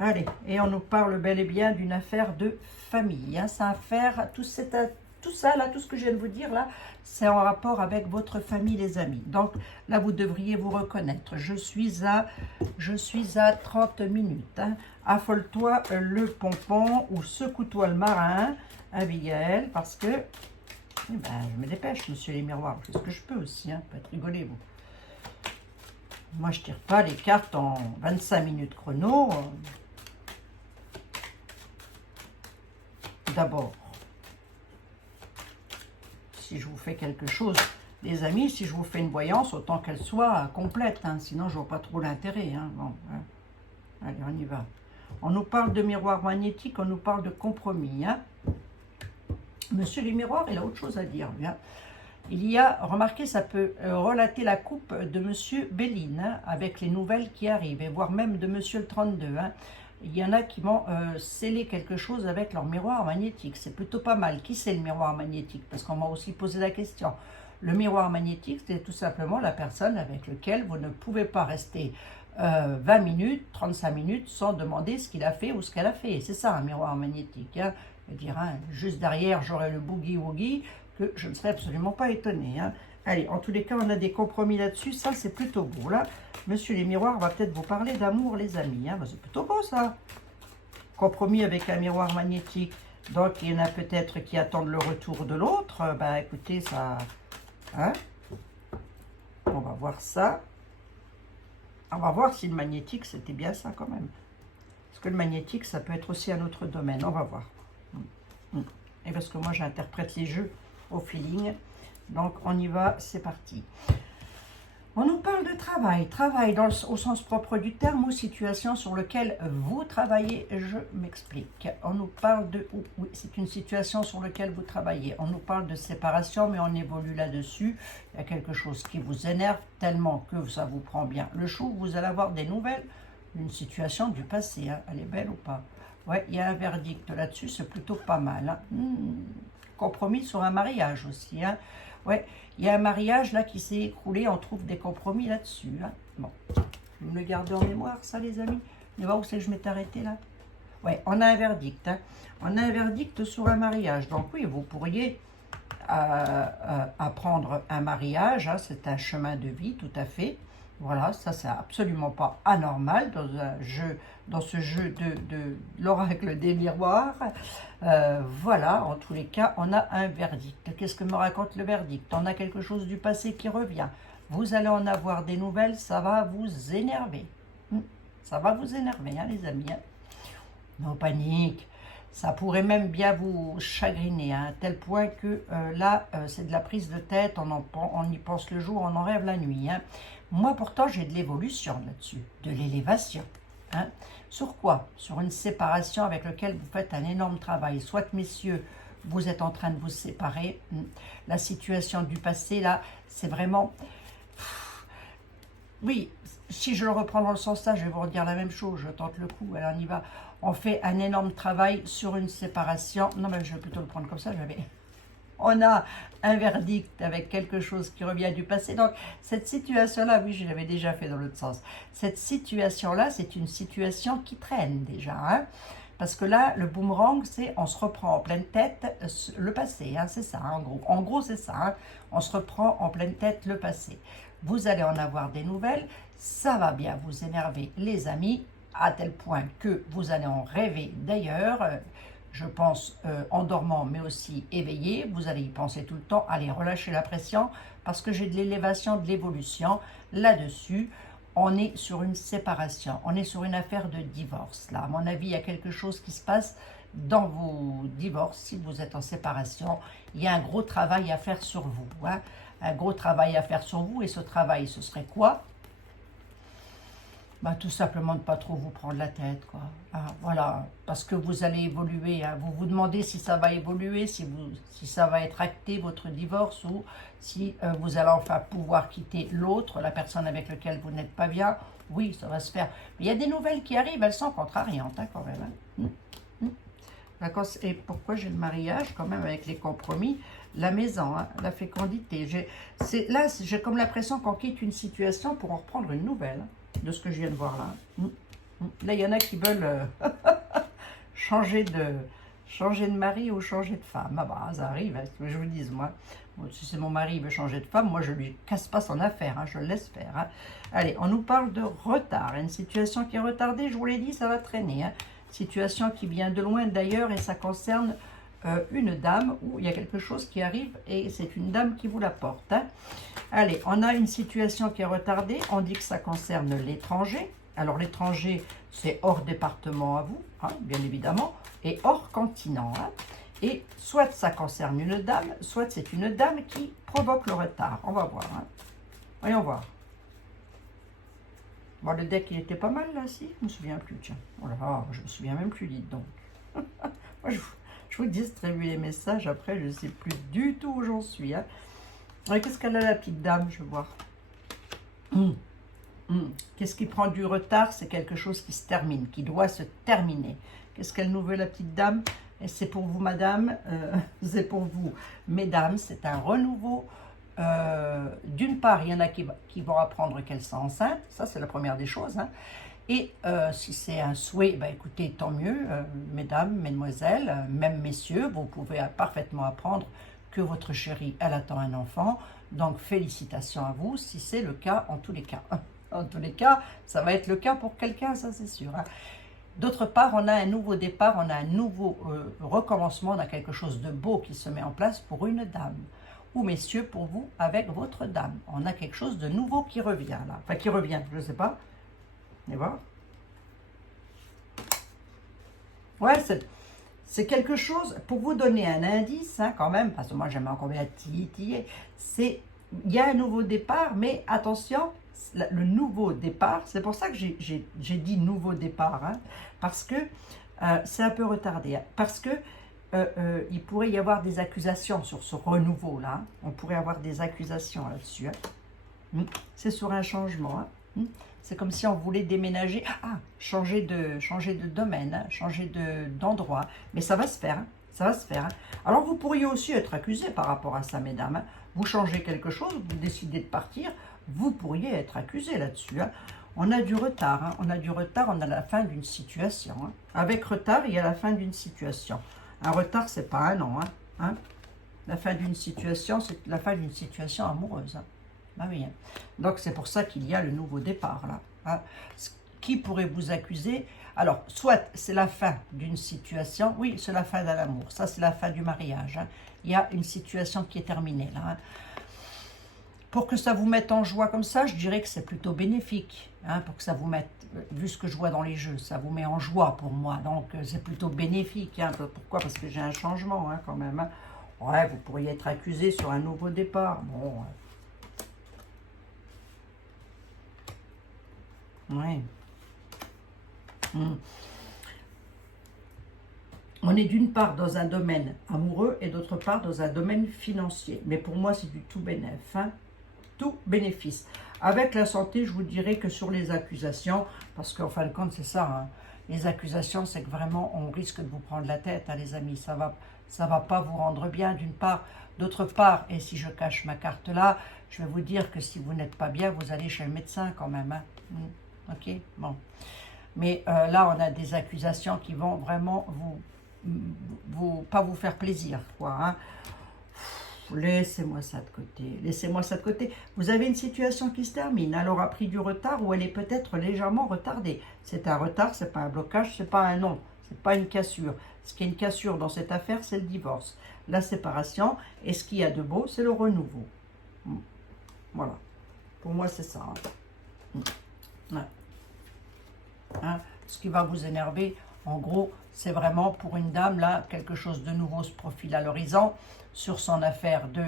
Allez, et on nous parle bel et bien d'une affaire de famille. Hein. C'est affaire, tout ça, là, tout ce que je viens de vous dire, là, c'est en rapport avec votre famille, les amis. Donc, là, vous devriez vous reconnaître. Je suis à 30 minutes. Hein. Affole-toi le pompon ou secoue-toi le marin, Abigail, parce que, eh ben, je me dépêche, monsieur les miroirs. Je fais ce que je peux aussi, hein. Peut-être rigoler, vous. Moi, je tire pas les cartes en 25 minutes chrono. D'abord, si je vous fais quelque chose, les amis, si je vous fais une voyance, autant qu'elle soit complète, hein, sinon je vois pas trop l'intérêt. Hein. Bon, hein. Allez, on y va. On nous parle de miroir magnétique, on nous parle de compromis. Hein. Monsieur les miroirs, il a autre chose à dire. Lui, hein. Il y a, remarquez, ça peut relater la coupe de Monsieur Béline, hein, avec les nouvelles qui arrivent, et voire même de Monsieur le 32. Hein. Il y en a qui vont sceller quelque chose avec leur miroir magnétique. C'est plutôt pas mal. Qui c'est le miroir magnétique? Parce qu'on m'a aussi posé la question. Le miroir magnétique, c'est tout simplement la personne avec laquelle vous ne pouvez pas rester 20 minutes, 35 minutes sans demander ce qu'il a fait ou ce qu'elle a fait. C'est ça un miroir magnétique. Hein. Je veux dire, hein, juste derrière, j'aurai le boogie-woogie, que je ne serais absolument pas étonnée. Hein. Allez, en tous les cas, on a des compromis là-dessus. Ça, c'est plutôt beau. Là, monsieur les miroirs va peut-être vous parler d'amour, les amis. Hein. Ben, c'est plutôt beau, ça. Compromis avec un miroir magnétique. Donc, il y en a peut-être qui attendent le retour de l'autre. Ben, écoutez, ça... Hein? On va voir ça. On va voir si le magnétique, c'était bien ça, quand même. Parce que le magnétique, ça peut être aussi un autre domaine. On va voir. Et parce que moi, j'interprète les jeux au feeling. Donc, on y va, c'est parti. On nous parle de travail. Travail au sens propre du terme ou situation sur laquelle vous travaillez. Je m'explique. On nous parle de... Oui, c'est une situation sur laquelle vous travaillez. On nous parle de séparation, mais on évolue là-dessus. Il y a quelque chose qui vous énerve tellement que ça vous prend bien le chou. Vous allez avoir des nouvelles. Une situation du passé. Hein. Elle est belle ou pas? Ouais, il y a un verdict là-dessus. C'est plutôt pas mal. Hein. Compromis sur un mariage aussi. Hein. Ouais, il y a un mariage là qui s'est écroulé, on trouve des compromis là-dessus. Hein. Bon, vous me le gardez en mémoire, ça, les amis. Vous voir où c'est que je m'étais arrêtée là? Ouais, on a un verdict. Hein. On a un verdict sur un mariage. Donc oui, vous pourriez apprendre un mariage. Hein. C'est un chemin de vie, tout à fait. Voilà, ça, c'est absolument pas anormal dans ce jeu de l'oracle des miroirs. Voilà, en tous les cas, on a un verdict. Qu'est-ce que me raconte le verdict? On a quelque chose du passé qui revient. Vous allez en avoir des nouvelles, ça va vous énerver. Ça va vous énerver, hein, les amis. Hein. No panique. Ça pourrait même bien vous chagriner, hein, à tel point que là, c'est de la prise de tête, on y pense le jour, on en rêve la nuit. Hein. Moi, pourtant, j'ai de l'évolution là-dessus, de l'élévation. Hein. Sur quoi? Sur une séparation avec laquelle vous faites un énorme travail. Soit, messieurs, vous êtes en train de vous séparer. La situation du passé, là, c'est vraiment... Oui, si je le reprends dans le sens là, je vais vous redire la même chose. Je tente le coup, alors on y va. On fait un énorme travail sur une séparation. Non, mais je vais plutôt le prendre comme ça. On a un verdict avec quelque chose qui revient du passé. Donc, cette situation-là, oui, je l'avais déjà fait dans l'autre sens. Cette situation-là, c'est une situation qui traîne déjà. Hein, parce que là, le boomerang, c'est on se reprend en pleine tête le passé. Hein, c'est ça, en gros. En gros, c'est ça. Hein, on se reprend en pleine tête le passé. Vous allez en avoir des nouvelles. Ça va bien vous énerver, les amis, à tel point que vous allez en rêver d'ailleurs. je pense, en dormant, mais aussi éveillé. Vous allez y penser tout le temps. Allez, relâchez la pression parce que j'ai de l'élévation, de l'évolution là-dessus. On est sur une séparation, on est sur une affaire de divorce. Là, à mon avis, il y a quelque chose qui se passe dans vos divorces. Si vous êtes en séparation, il y a un gros travail à faire sur vous. Hein. Un gros travail à faire sur vous. Et ce travail, ce serait quoi? Bah, tout simplement de ne pas trop vous prendre la tête, quoi. Ah, voilà, parce que vous allez évoluer. Hein. Vous vous demandez si ça va évoluer, si ça va être acté, votre divorce, ou si vous allez enfin pouvoir quitter l'autre, la personne avec laquelle vous n'êtes pas bien. Oui, ça va se faire. Mais il y a des nouvelles qui arrivent, elles sont contrariantes, hein, quand même. Hein. D'accord. Et pourquoi j'ai le mariage, quand même, avec les compromis, la maison, hein, la fécondité. Là, j'ai comme l'impression qu'on quitte une situation pour en reprendre une nouvelle. Hein, de ce que je viens de voir là. Là, il y en a qui veulent changer de mari ou changer de femme. Ah bah, ça arrive, hein, ce que je vous dis, moi. Si c'est mon mari qui veut changer de femme, moi, je lui casse pas son affaire, hein, je le laisse faire. Hein. Allez, on nous parle de retard. Une situation qui est retardée, je vous l'ai dit, ça va traîner. Hein. Situation qui vient de loin d'ailleurs et ça concerne une dame où il y a quelque chose qui arrive et c'est une dame qui vous l'apporte. Hein. Allez, on a une situation qui est retardée. On dit que ça concerne l'étranger. Alors l'étranger, c'est hors département à vous, hein, bien évidemment, et hors continent. Hein. Et soit ça concerne une dame, soit c'est une dame qui provoque le retard. On va voir. Hein. Voyons voir. Bon, le deck, il était pas mal là, si. Je me souviens plus, tiens. Oh là là, je me souviens même plus, dites donc. Moi, je vous distribue les messages, après, je ne sais plus du tout où j'en suis. Hein. Qu'est-ce qu'elle a, la petite dame, je vais voir. Qu'est-ce qui prend du retard? C'est quelque chose qui se termine, qui doit se terminer. Qu'est-ce qu'elle nous veut, la petite dame? Et c'est pour vous, madame, c'est pour vous, mesdames, c'est un renouveau. D'une part, il y en a qui vont apprendre qu'elles sont enceintes, ça c'est la première des choses. Hein. Et si c'est un souhait, bah, écoutez, tant mieux, mesdames, mesdemoiselles, même messieurs, vous pouvez parfaitement apprendre que votre chérie, elle attend un enfant. Donc, félicitations à vous, si c'est le cas, en tous les cas. En tous les cas, ça va être le cas pour quelqu'un, ça c'est sûr. Hein. D'autre part, on a un nouveau départ, on a un nouveau recommencement, on a quelque chose de beau qui se met en place pour une dame. Ou messieurs, pour vous, avec votre dame. On a quelque chose de nouveau qui revient là. Enfin, qui revient, je ne sais pas. Vous allez voir. Ouais, c'est quelque chose, pour vous donner un indice, hein, quand même, parce que moi j'aime encore bien titiller, il y a un nouveau départ, mais attention, le nouveau départ, c'est pour ça que j'ai dit nouveau départ, hein, parce que c'est un peu retardé, hein, parce que il pourrait y avoir des accusations sur ce renouveau-là, hein, on pourrait avoir des accusations là-dessus, hein. C'est sur un changement, hein. C'est comme si on voulait déménager, changer de domaine, hein, changer d'endroit. Mais ça va se faire, hein, ça va se faire. Hein. Alors vous pourriez aussi être accusé par rapport à ça, mesdames. Hein. Vous changez quelque chose, vous décidez de partir, vous pourriez être accusé là-dessus. Hein. On a du retard, hein. On a du retard, on a la fin d'une situation. Hein. Avec retard, il y a la fin d'une situation. Un retard, c'est pas un an. Hein. Hein. La fin d'une situation, c'est la fin d'une situation amoureuse. Hein. Ah oui, hein. Donc c'est pour ça qu'il y a le nouveau départ là. Hein. Qui pourrait vous accuser? Alors, soit c'est la fin d'une situation, oui, c'est la fin d'un amour, ça c'est la fin du mariage. Hein. Il y a une situation qui est terminée là. Hein. Pour que ça vous mette en joie comme ça, je dirais que c'est plutôt bénéfique. Hein, pour que ça vous mette, vu ce que je vois dans les jeux, ça vous met en joie pour moi. Donc c'est plutôt bénéfique. Hein. Pourquoi? Parce que j'ai un changement hein, quand même. Hein. Ouais, vous pourriez être accusé sur un nouveau départ. Bon. Oui. On est d'une part dans un domaine amoureux et d'autre part dans un domaine financier. Mais pour moi, c'est du tout bénéfice. Hein? Tout bénéfice. Avec la santé, je vous dirais que sur les accusations, parce qu'en fin de compte, c'est ça, hein, les accusations, c'est que vraiment, on risque de vous prendre la tête, hein, les amis. Ça va pas vous rendre bien, d'une part. D'autre part, et si je cache ma carte là, je vais vous dire que si vous n'êtes pas bien, vous allez chez le médecin quand même. Hein. Ok, bon. Mais là, on a des accusations qui vont vraiment pas vous faire plaisir, quoi. Hein. Laissez-moi ça de côté. Laissez-moi ça de côté. Vous avez une situation qui se termine. Alors, a pris du retard ou elle est peut-être légèrement retardée. C'est un retard, c'est pas un blocage, c'est pas un non. c'est pas une cassure. Ce qui est une cassure dans cette affaire, c'est le divorce, la séparation. Et ce qu'il y a de beau, c'est le renouveau. Voilà. Pour moi, c'est ça. Ouais. Hein, ce qui va vous énerver, en gros, c'est vraiment pour une dame, là, quelque chose de nouveau se profile à l'horizon sur son affaire de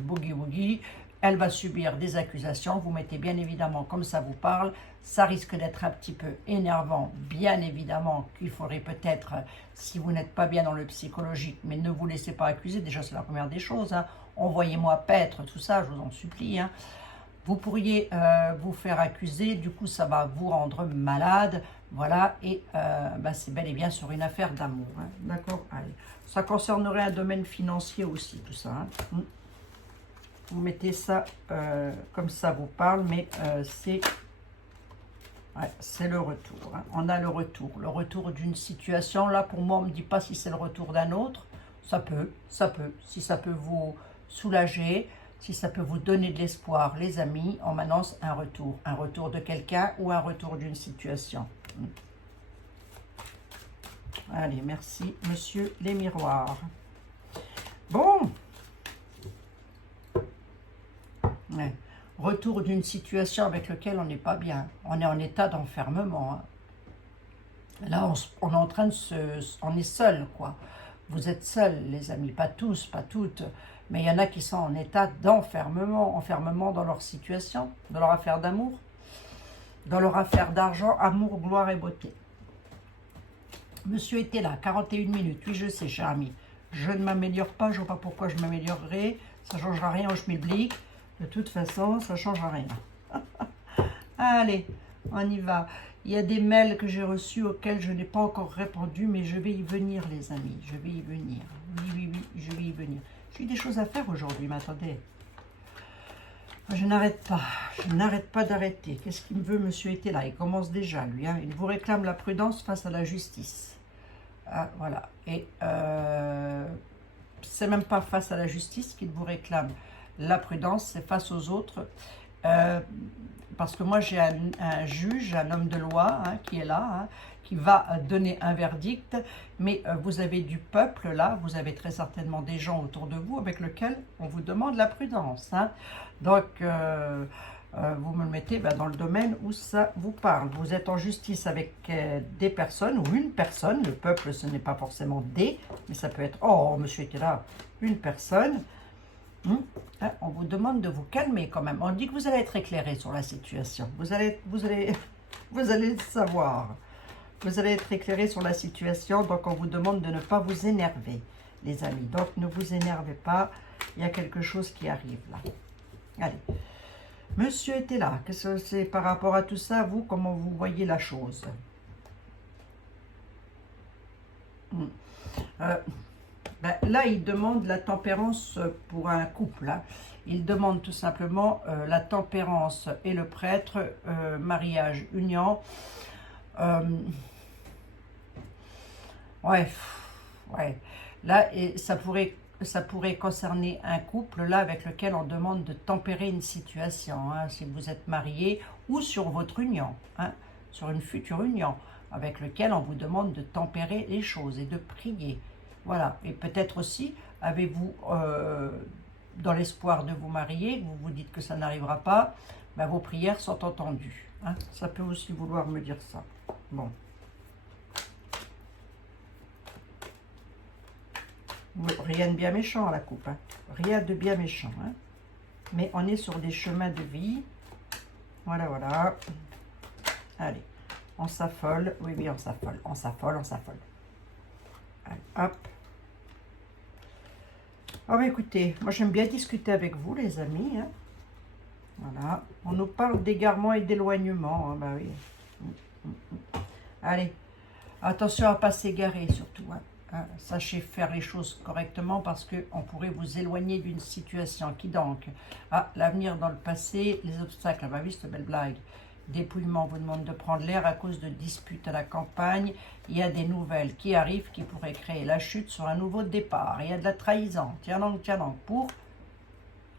Boogie Woogie. Elle va subir des accusations. Vous mettez bien évidemment comme ça vous parle. Ça risque d'être un petit peu énervant. Bien évidemment qu'il faudrait peut-être, si vous n'êtes pas bien dans le psychologique, mais ne vous laissez pas accuser. Déjà, c'est la première des choses. Hein. Envoyez-moi paître, tout ça, je vous en supplie. Hein. Vous pourriez vous faire accuser. Du coup, ça va vous rendre malade. Voilà. Et c'est bel et bien sur une affaire d'amour. Hein. D'accord. Allez. Ça concernerait un domaine financier aussi, tout ça. Hein. Vous mettez ça comme ça vous parle, mais c'est le retour. Hein. On a le retour d'une situation. Là, pour moi, on ne me dit pas si c'est le retour d'un autre. Ça peut. Si ça peut vous soulager, si ça peut vous donner de l'espoir, les amis, on m'annonce un retour. Un retour de quelqu'un ou un retour d'une situation. Allez, merci, monsieur les miroirs. Bon. Ouais. Retour d'une situation avec laquelle on n'est pas bien. On est en état d'enfermement. Hein. Là, on est en train de on est seul, quoi. Vous êtes seuls, les amis. Pas tous, pas toutes. Mais il y en a qui sont en état d'enfermement. Enfermement dans leur situation, dans leur affaire d'amour, dans leur affaire d'argent, amour, gloire et beauté. Monsieur était là, 41 minutes. Oui, je sais, cher ami. Je ne m'améliore pas. Je ne vois pas pourquoi je m'améliorerai. Ça ne changera rien au schmilblick. De toute façon, ça ne change rien. Allez, on y va. Il y a des mails que j'ai reçus auxquels je n'ai pas encore répondu, mais je vais y venir, les amis. Je vais y venir. Oui, je vais y venir. J'ai des choses à faire aujourd'hui, mais attendez. Je n'arrête pas. Je n'arrête pas d'arrêter. Qu'est-ce qu'il me veut, monsieur était là? Il commence déjà, lui. Hein. Il vous réclame la prudence face à la justice. Ah, voilà. Et c'est même pas face à la justice qu'il vous réclame. La prudence, c'est face aux autres. Parce que moi, j'ai un juge, un homme de loi hein, qui est là, hein, qui va donner un verdict. Mais vous avez du peuple là, vous avez très certainement des gens autour de vous avec lesquels on vous demande la prudence. Hein. Donc, vous me le mettez dans le domaine où ça vous parle. Vous êtes en justice avec des personnes ou une personne. Le peuple, ce n'est pas forcément des, mais ça peut être, oh, monsieur était là, une personne. On vous demande de vous calmer quand même. On dit que vous allez être éclairé sur la situation. Vous allez le savoir. Vous allez être éclairé sur la situation. Donc, on vous demande de ne pas vous énerver, les amis. Donc, ne vous énervez pas. Il y a quelque chose qui arrive là. Allez. Monsieur était là. Qu'est-ce que c'est par rapport à tout ça? Vous, comment vous voyez la chose? Là, il demande la tempérance pour un couple. Hein. Il demande tout simplement la tempérance et le prêtre, mariage, union. Ouais. Là, ça pourrait concerner un couple là avec lequel on demande de tempérer une situation. Hein, si vous êtes marié ou sur votre union, hein, sur une future union avec lequel on vous demande de tempérer les choses et de prier. Voilà, et peut-être aussi, avez-vous, dans l'espoir de vous marier, vous vous dites que ça n'arrivera pas, vos prières sont entendues. Hein. Ça peut aussi vouloir me dire ça. Bon. Oui, rien de bien méchant à la coupe. Hein. Rien de bien méchant. Hein. Mais on est sur des chemins de vie. Voilà. Allez, on s'affole. Oui, on s'affole. On s'affole. Allez, hop. Ah écoutez, moi j'aime bien discuter avec vous les amis. Hein. Voilà, on nous parle d'égarement et d'éloignement. Hein, oui. Allez, attention à ne pas s'égarer surtout. Hein. Sachez faire les choses correctement parce qu'on pourrait vous éloigner d'une situation. Qui donc? L'avenir dans le passé, les obstacles. Oui, c'est une belle blague. Dépouillement vous demande de prendre l'air à cause de disputes à la campagne. Il y a des nouvelles qui arrivent qui pourraient créer la chute sur un nouveau départ. Il y a de la trahison. Tiens donc, pour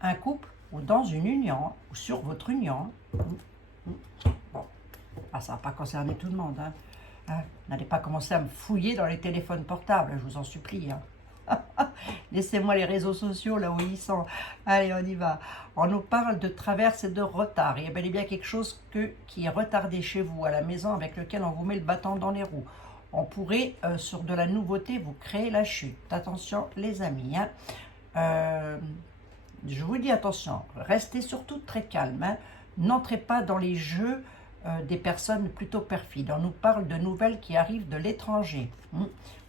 un couple ou dans une union ou sur votre union. Bon, ça ne va pas concerner tout le monde. Hein. Hein, n'allez pas commencer à me fouiller dans les téléphones portables, je vous en supplie. Hein. Laissez-moi les réseaux sociaux là où ils sont. Allez, on y va. On nous parle de traverse et de retard. Il y a bel et bien quelque chose qui est retardé chez vous à la maison avec lequel on vous met le bâton dans les roues. On pourrait, sur de la nouveauté, vous créer la chute. Attention les amis. Hein. Je vous dis attention, restez surtout très calme. Hein. N'entrez pas dans les jeux des personnes plutôt perfides. On nous parle de nouvelles qui arrivent de l'étranger.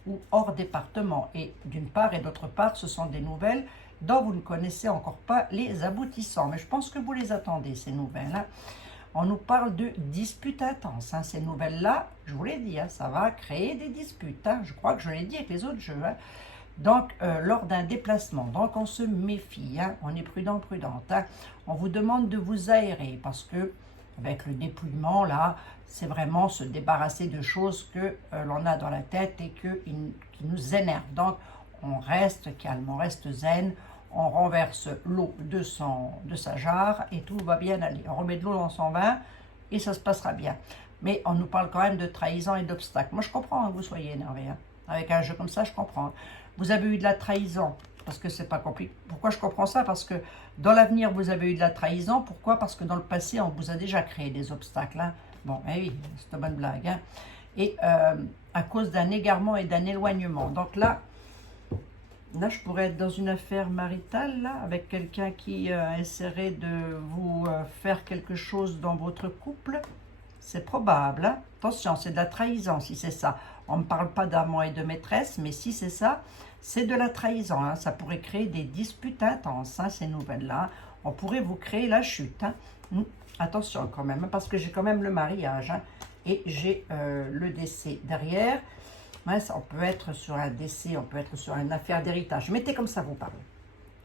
Ou hors département. Et d'une part et d'autre part, ce sont des nouvelles dont vous ne connaissez encore pas les aboutissants. Mais je pense que vous les attendez, ces nouvelles. Hein. On nous parle de disputes intenses. Hein. Ces nouvelles-là, je vous l'ai dit, hein, ça va créer des disputes. Hein. Je crois que je l'ai dit avec les autres jeux. Hein. Donc, lors d'un déplacement, donc on se méfie, hein, on est prudente. Hein. On vous demande de vous aérer parce que, avec le dépouillement, là, c'est vraiment se débarrasser de choses que l'on a dans la tête et qui nous énervent. Donc, on reste calme, on reste zen, on renverse l'eau de sa jarre et tout va bien aller. On remet de l'eau dans son vin et ça se passera bien. Mais on nous parle quand même de trahison et d'obstacles. Moi, je comprends que vous soyez énervé. Hein. Avec un jeu comme ça, je comprends. Vous avez eu de la trahison, parce que c'est pas compliqué. Pourquoi je comprends ça? Parce que dans l'avenir, vous avez eu de la trahison. Pourquoi? Parce que dans le passé, on vous a déjà créé des obstacles. Hein. Bon, eh oui, c'est une bonne blague. Hein. Et à cause d'un égarement et d'un éloignement. Donc là, je pourrais être dans une affaire maritale, là, avec quelqu'un qui essaierait de vous faire quelque chose dans votre couple. C'est probable. Hein. Attention, c'est de la trahison si c'est ça. On ne parle pas d'amant et de maîtresse, mais si c'est ça, c'est de la trahison. Hein. Ça pourrait créer des disputes intenses, hein, ces nouvelles-là. On pourrait vous créer la chute. Hein. Attention quand même, parce que j'ai quand même le mariage. Hein, et j'ai le décès derrière. Ouais, ça, on peut être sur un décès, on peut être sur une affaire d'héritage. Mettez comme ça vous parle.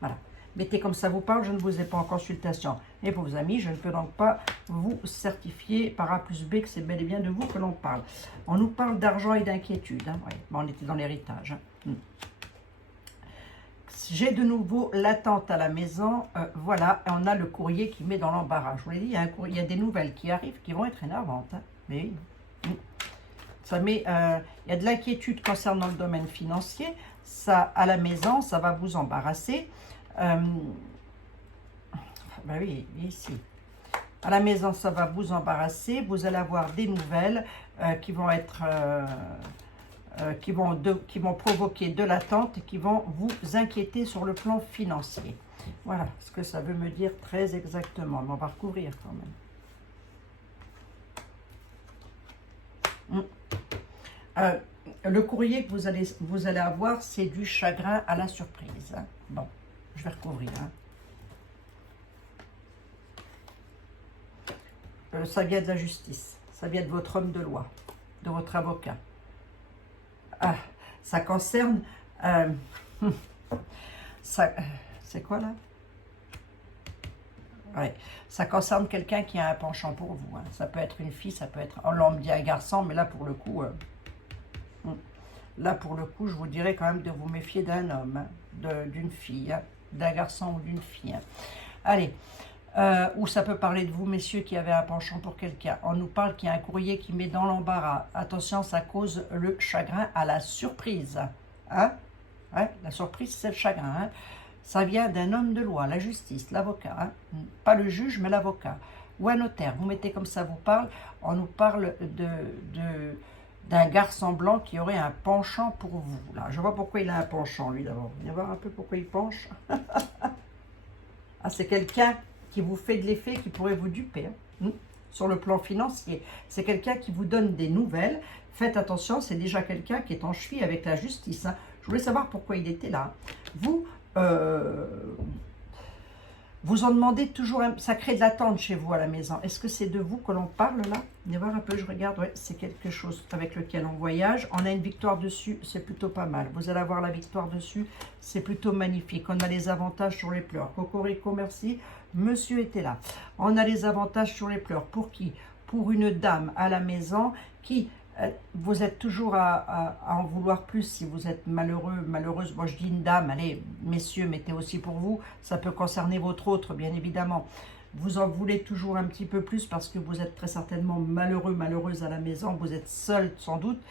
Voilà. Mettez comme ça vous parle, je ne vous ai pas en consultation. Et pour vos amis, je ne peux donc pas vous certifier par A plus B que c'est bel et bien de vous que l'on parle. On nous parle d'argent et d'inquiétude. Hein. Ouais. Bon, on était dans l'héritage. Hein. J'ai de nouveau l'attente à la maison. Voilà, et on a le courrier qui met dans l'embarras. Je vous l'ai dit, il y a des nouvelles qui arrivent qui vont être énervantes. Hein. Mais ça met, il y a de l'inquiétude concernant le domaine financier. Ça, à la maison, ça va vous embarrasser. Ben oui, ici. À la maison, ça va vous embarrasser. Vous allez avoir des nouvelles qui vont être, qui vont provoquer de l'attente et qui vont vous inquiéter sur le plan financier. Voilà ce que ça veut me dire très exactement. Mais on va recouvrir quand même. Le courrier que vous allez avoir, c'est du chagrin à la surprise. Hein. Bon. Je vais recouvrir. Hein. Ça vient de la justice. Ça vient de votre homme de loi, de votre avocat. Ah, ça concerne... c'est quoi là? Ouais. Ça concerne quelqu'un qui a un penchant pour vous. Hein. Ça peut être une fille, ça peut être... On me dit un garçon, mais là pour le coup... Là pour le coup, je vous dirais quand même de vous méfier d'un homme, hein, d'une fille. Hein. D'un garçon ou d'une fille. Hein. Allez, ou ça peut parler de vous, messieurs, qui avez un penchant pour quelqu'un. On nous parle qu'il y a un courrier qui met dans l'embarras. Attention, ça cause le chagrin à la surprise. Hein? Ouais, la surprise, c'est le chagrin. Hein? Ça vient d'un homme de loi, la justice, l'avocat. Hein? Pas le juge, mais l'avocat. Ou un notaire. Vous mettez comme ça vous parle. On nous parle d'un garçon blanc qui aurait un penchant pour vous. Là, je vois pourquoi il a un penchant, lui, d'abord. Viens voir un peu pourquoi il penche. Ah, c'est quelqu'un qui vous fait de l'effet, qui pourrait vous duper. Hein, sur le plan financier. C'est quelqu'un qui vous donne des nouvelles. Faites attention, c'est déjà quelqu'un qui est en cheville avec la justice. Hein. Je voulais savoir pourquoi il était là. Vous en demandez toujours, ça crée de l'attente chez vous à la maison. Est-ce que c'est de vous que l'on parle là? Venez voir un peu, je regarde, ouais, c'est quelque chose avec lequel on voyage. On a une victoire dessus, c'est plutôt pas mal. Vous allez avoir la victoire dessus, c'est plutôt magnifique. On a les avantages sur les pleurs. Cocorico, merci. Monsieur était là. On a les avantages sur les pleurs. Pour qui? Pour une dame à la maison qui... vous êtes toujours à en vouloir plus si vous êtes malheureux, malheureuse. Moi, je dis une dame, allez, messieurs, mettez aussi pour vous. Ça peut concerner votre autre, bien évidemment. Vous en voulez toujours un petit peu plus parce que vous êtes très certainement malheureux, malheureuse à la maison. Vous êtes seul sans doute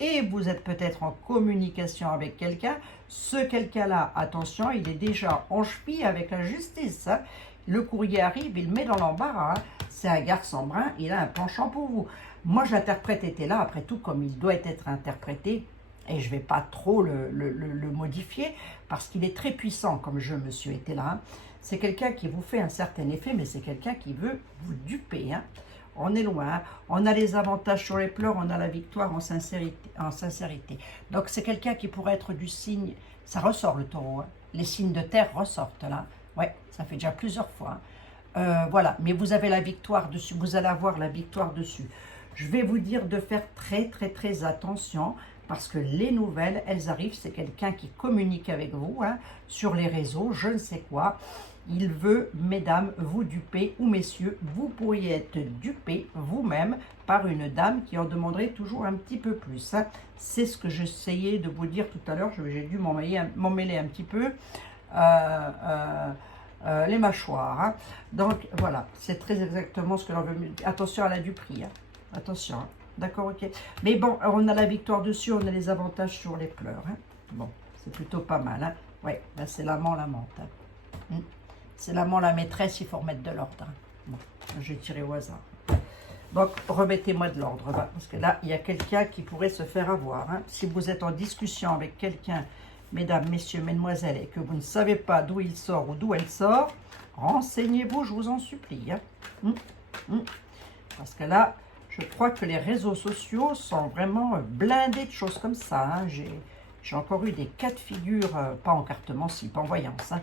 et vous êtes peut-être en communication avec quelqu'un. Ce quelqu'un-là, attention, il est déjà en cheville avec la justice. Hein. Le courrier arrive, il met dans l'embarras. Hein. C'est un garçon brun, il a un penchant pour vous. Moi, j'interprète était là, après tout, comme il doit être interprété. Et je ne vais pas trop le modifier parce qu'il est très puissant comme jeu, monsieur était là. Hein. C'est quelqu'un qui vous fait un certain effet, mais c'est quelqu'un qui veut vous duper. Hein. On est loin. Hein. On a les avantages sur les pleurs, on a la victoire en sincérité. Donc c'est quelqu'un qui pourrait être du signe, ça ressort le taureau. Hein. Les signes de terre ressortent là. Ouais, ça fait déjà plusieurs fois. Hein. Voilà, mais vous avez la victoire dessus, vous allez avoir la victoire dessus. Je vais vous dire de faire très attention parce que les nouvelles, elles arrivent, c'est quelqu'un qui communique avec vous hein, sur les réseaux, je ne sais quoi. Il veut, mesdames, vous duper ou messieurs, vous pourriez être dupé vous-même par une dame qui en demanderait toujours un petit peu plus. Hein. C'est ce que j'essayais de vous dire tout à l'heure, j'ai dû m'emmêler un petit peu. Les mâchoires. Hein. Donc voilà, c'est très exactement ce que l'on veut. Attention à la duperie. Hein. Attention. Hein. D'accord, ok. Mais bon, on a la victoire dessus, on a les avantages sur les pleurs. Hein. Bon, c'est plutôt pas mal. Hein. Ouais, là c'est l'amant, l'amante. Hein. C'est l'amant, la maîtresse, il faut remettre de l'ordre. Hein. Bon, je vais tirer au hasard. Donc, remettez-moi de l'ordre, parce que là, il y a quelqu'un qui pourrait se faire avoir. Hein. Si vous êtes en discussion avec quelqu'un, mesdames, messieurs, mesdemoiselles, et que vous ne savez pas d'où il sort ou d'où elle sort, renseignez-vous, je vous en supplie. Hein. Parce que là, je crois que les réseaux sociaux sont vraiment blindés de choses comme ça. Hein. J'ai encore eu des cas de figure, pas en cartomancie, pas en voyance, hein,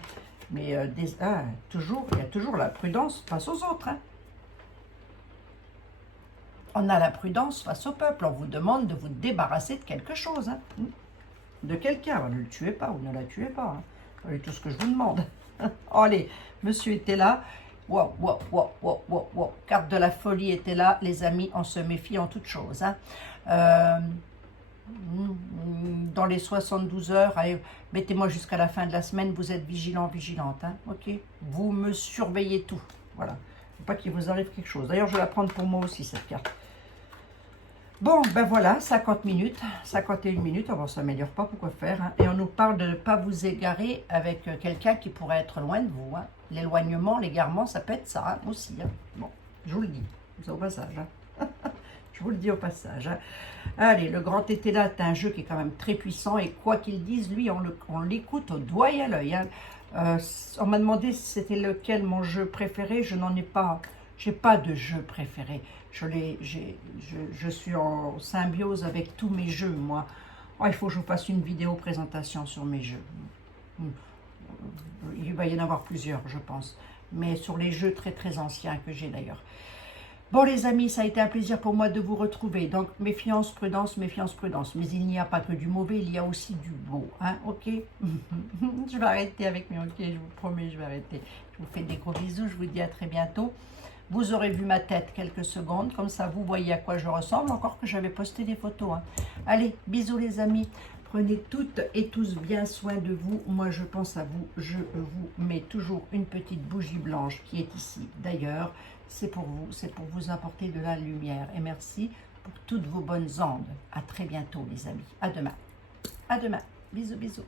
mais il y a toujours la prudence face aux autres. Hein. On a la prudence face au peuple. On vous demande de vous débarrasser de quelque chose. Hein. De quelqu'un. Ne le tuez pas ou ne la tuez pas. Hein. C'est tout ce que je vous demande. Allez, monsieur était là. Wow. Carte de la folie était là. Les amis, on se méfie en toutes choses. Hein. Dans les 72 heures, allez, mettez-moi jusqu'à la fin de la semaine, vous êtes vigilant, vigilante. Hein. Ok. Vous me surveillez tout. Voilà. Faut pas qu'il vous arrive quelque chose. D'ailleurs, je vais la prendre pour moi aussi, cette carte. Bon, ben voilà, 50 minutes, 51 minutes, on ne s'améliore pas, pourquoi faire. Hein. Et on nous parle de ne pas vous égarer avec quelqu'un qui pourrait être loin de vous. Hein. L'éloignement, l'égarement, ça peut être ça hein, aussi. Hein. Bon, je vous le dis, c'est au passage. Hein. Je vous le dis au passage. Hein. Allez, le grand été là, c'est un jeu qui est quand même très puissant. Et quoi qu'il dise, lui, on l'écoute au doigt et à l'œil. Hein. On m'a demandé si c'était lequel mon jeu préféré. Je n'en ai pas. J'ai pas de jeu préféré. Je suis en symbiose avec tous mes jeux, moi. Oh, il faut que je vous fasse une vidéo présentation sur mes jeux. Il va y en avoir plusieurs, je pense. Mais sur les jeux très anciens que j'ai d'ailleurs. Bon les amis, ça a été un plaisir pour moi de vous retrouver. Donc méfiance, prudence, méfiance, prudence. Mais il n'y a pas que du mauvais, il y a aussi du beau. Hein, ok. Je vais arrêter avec mes ok, je vous promets, je vais arrêter. Je vous fais des gros bisous, je vous dis à très bientôt. Vous aurez vu ma tête quelques secondes, comme ça vous voyez à quoi je ressemble, encore que j'avais posté des photos. Hein. Allez, bisous les amis. Prenez toutes et tous bien soin de vous. Moi, je pense à vous. Je vous mets toujours une petite bougie blanche qui est ici. D'ailleurs, c'est pour vous apporter de la lumière. Et merci pour toutes vos bonnes ondes. À très bientôt, les amis. À demain. À demain. Bisous, bisous.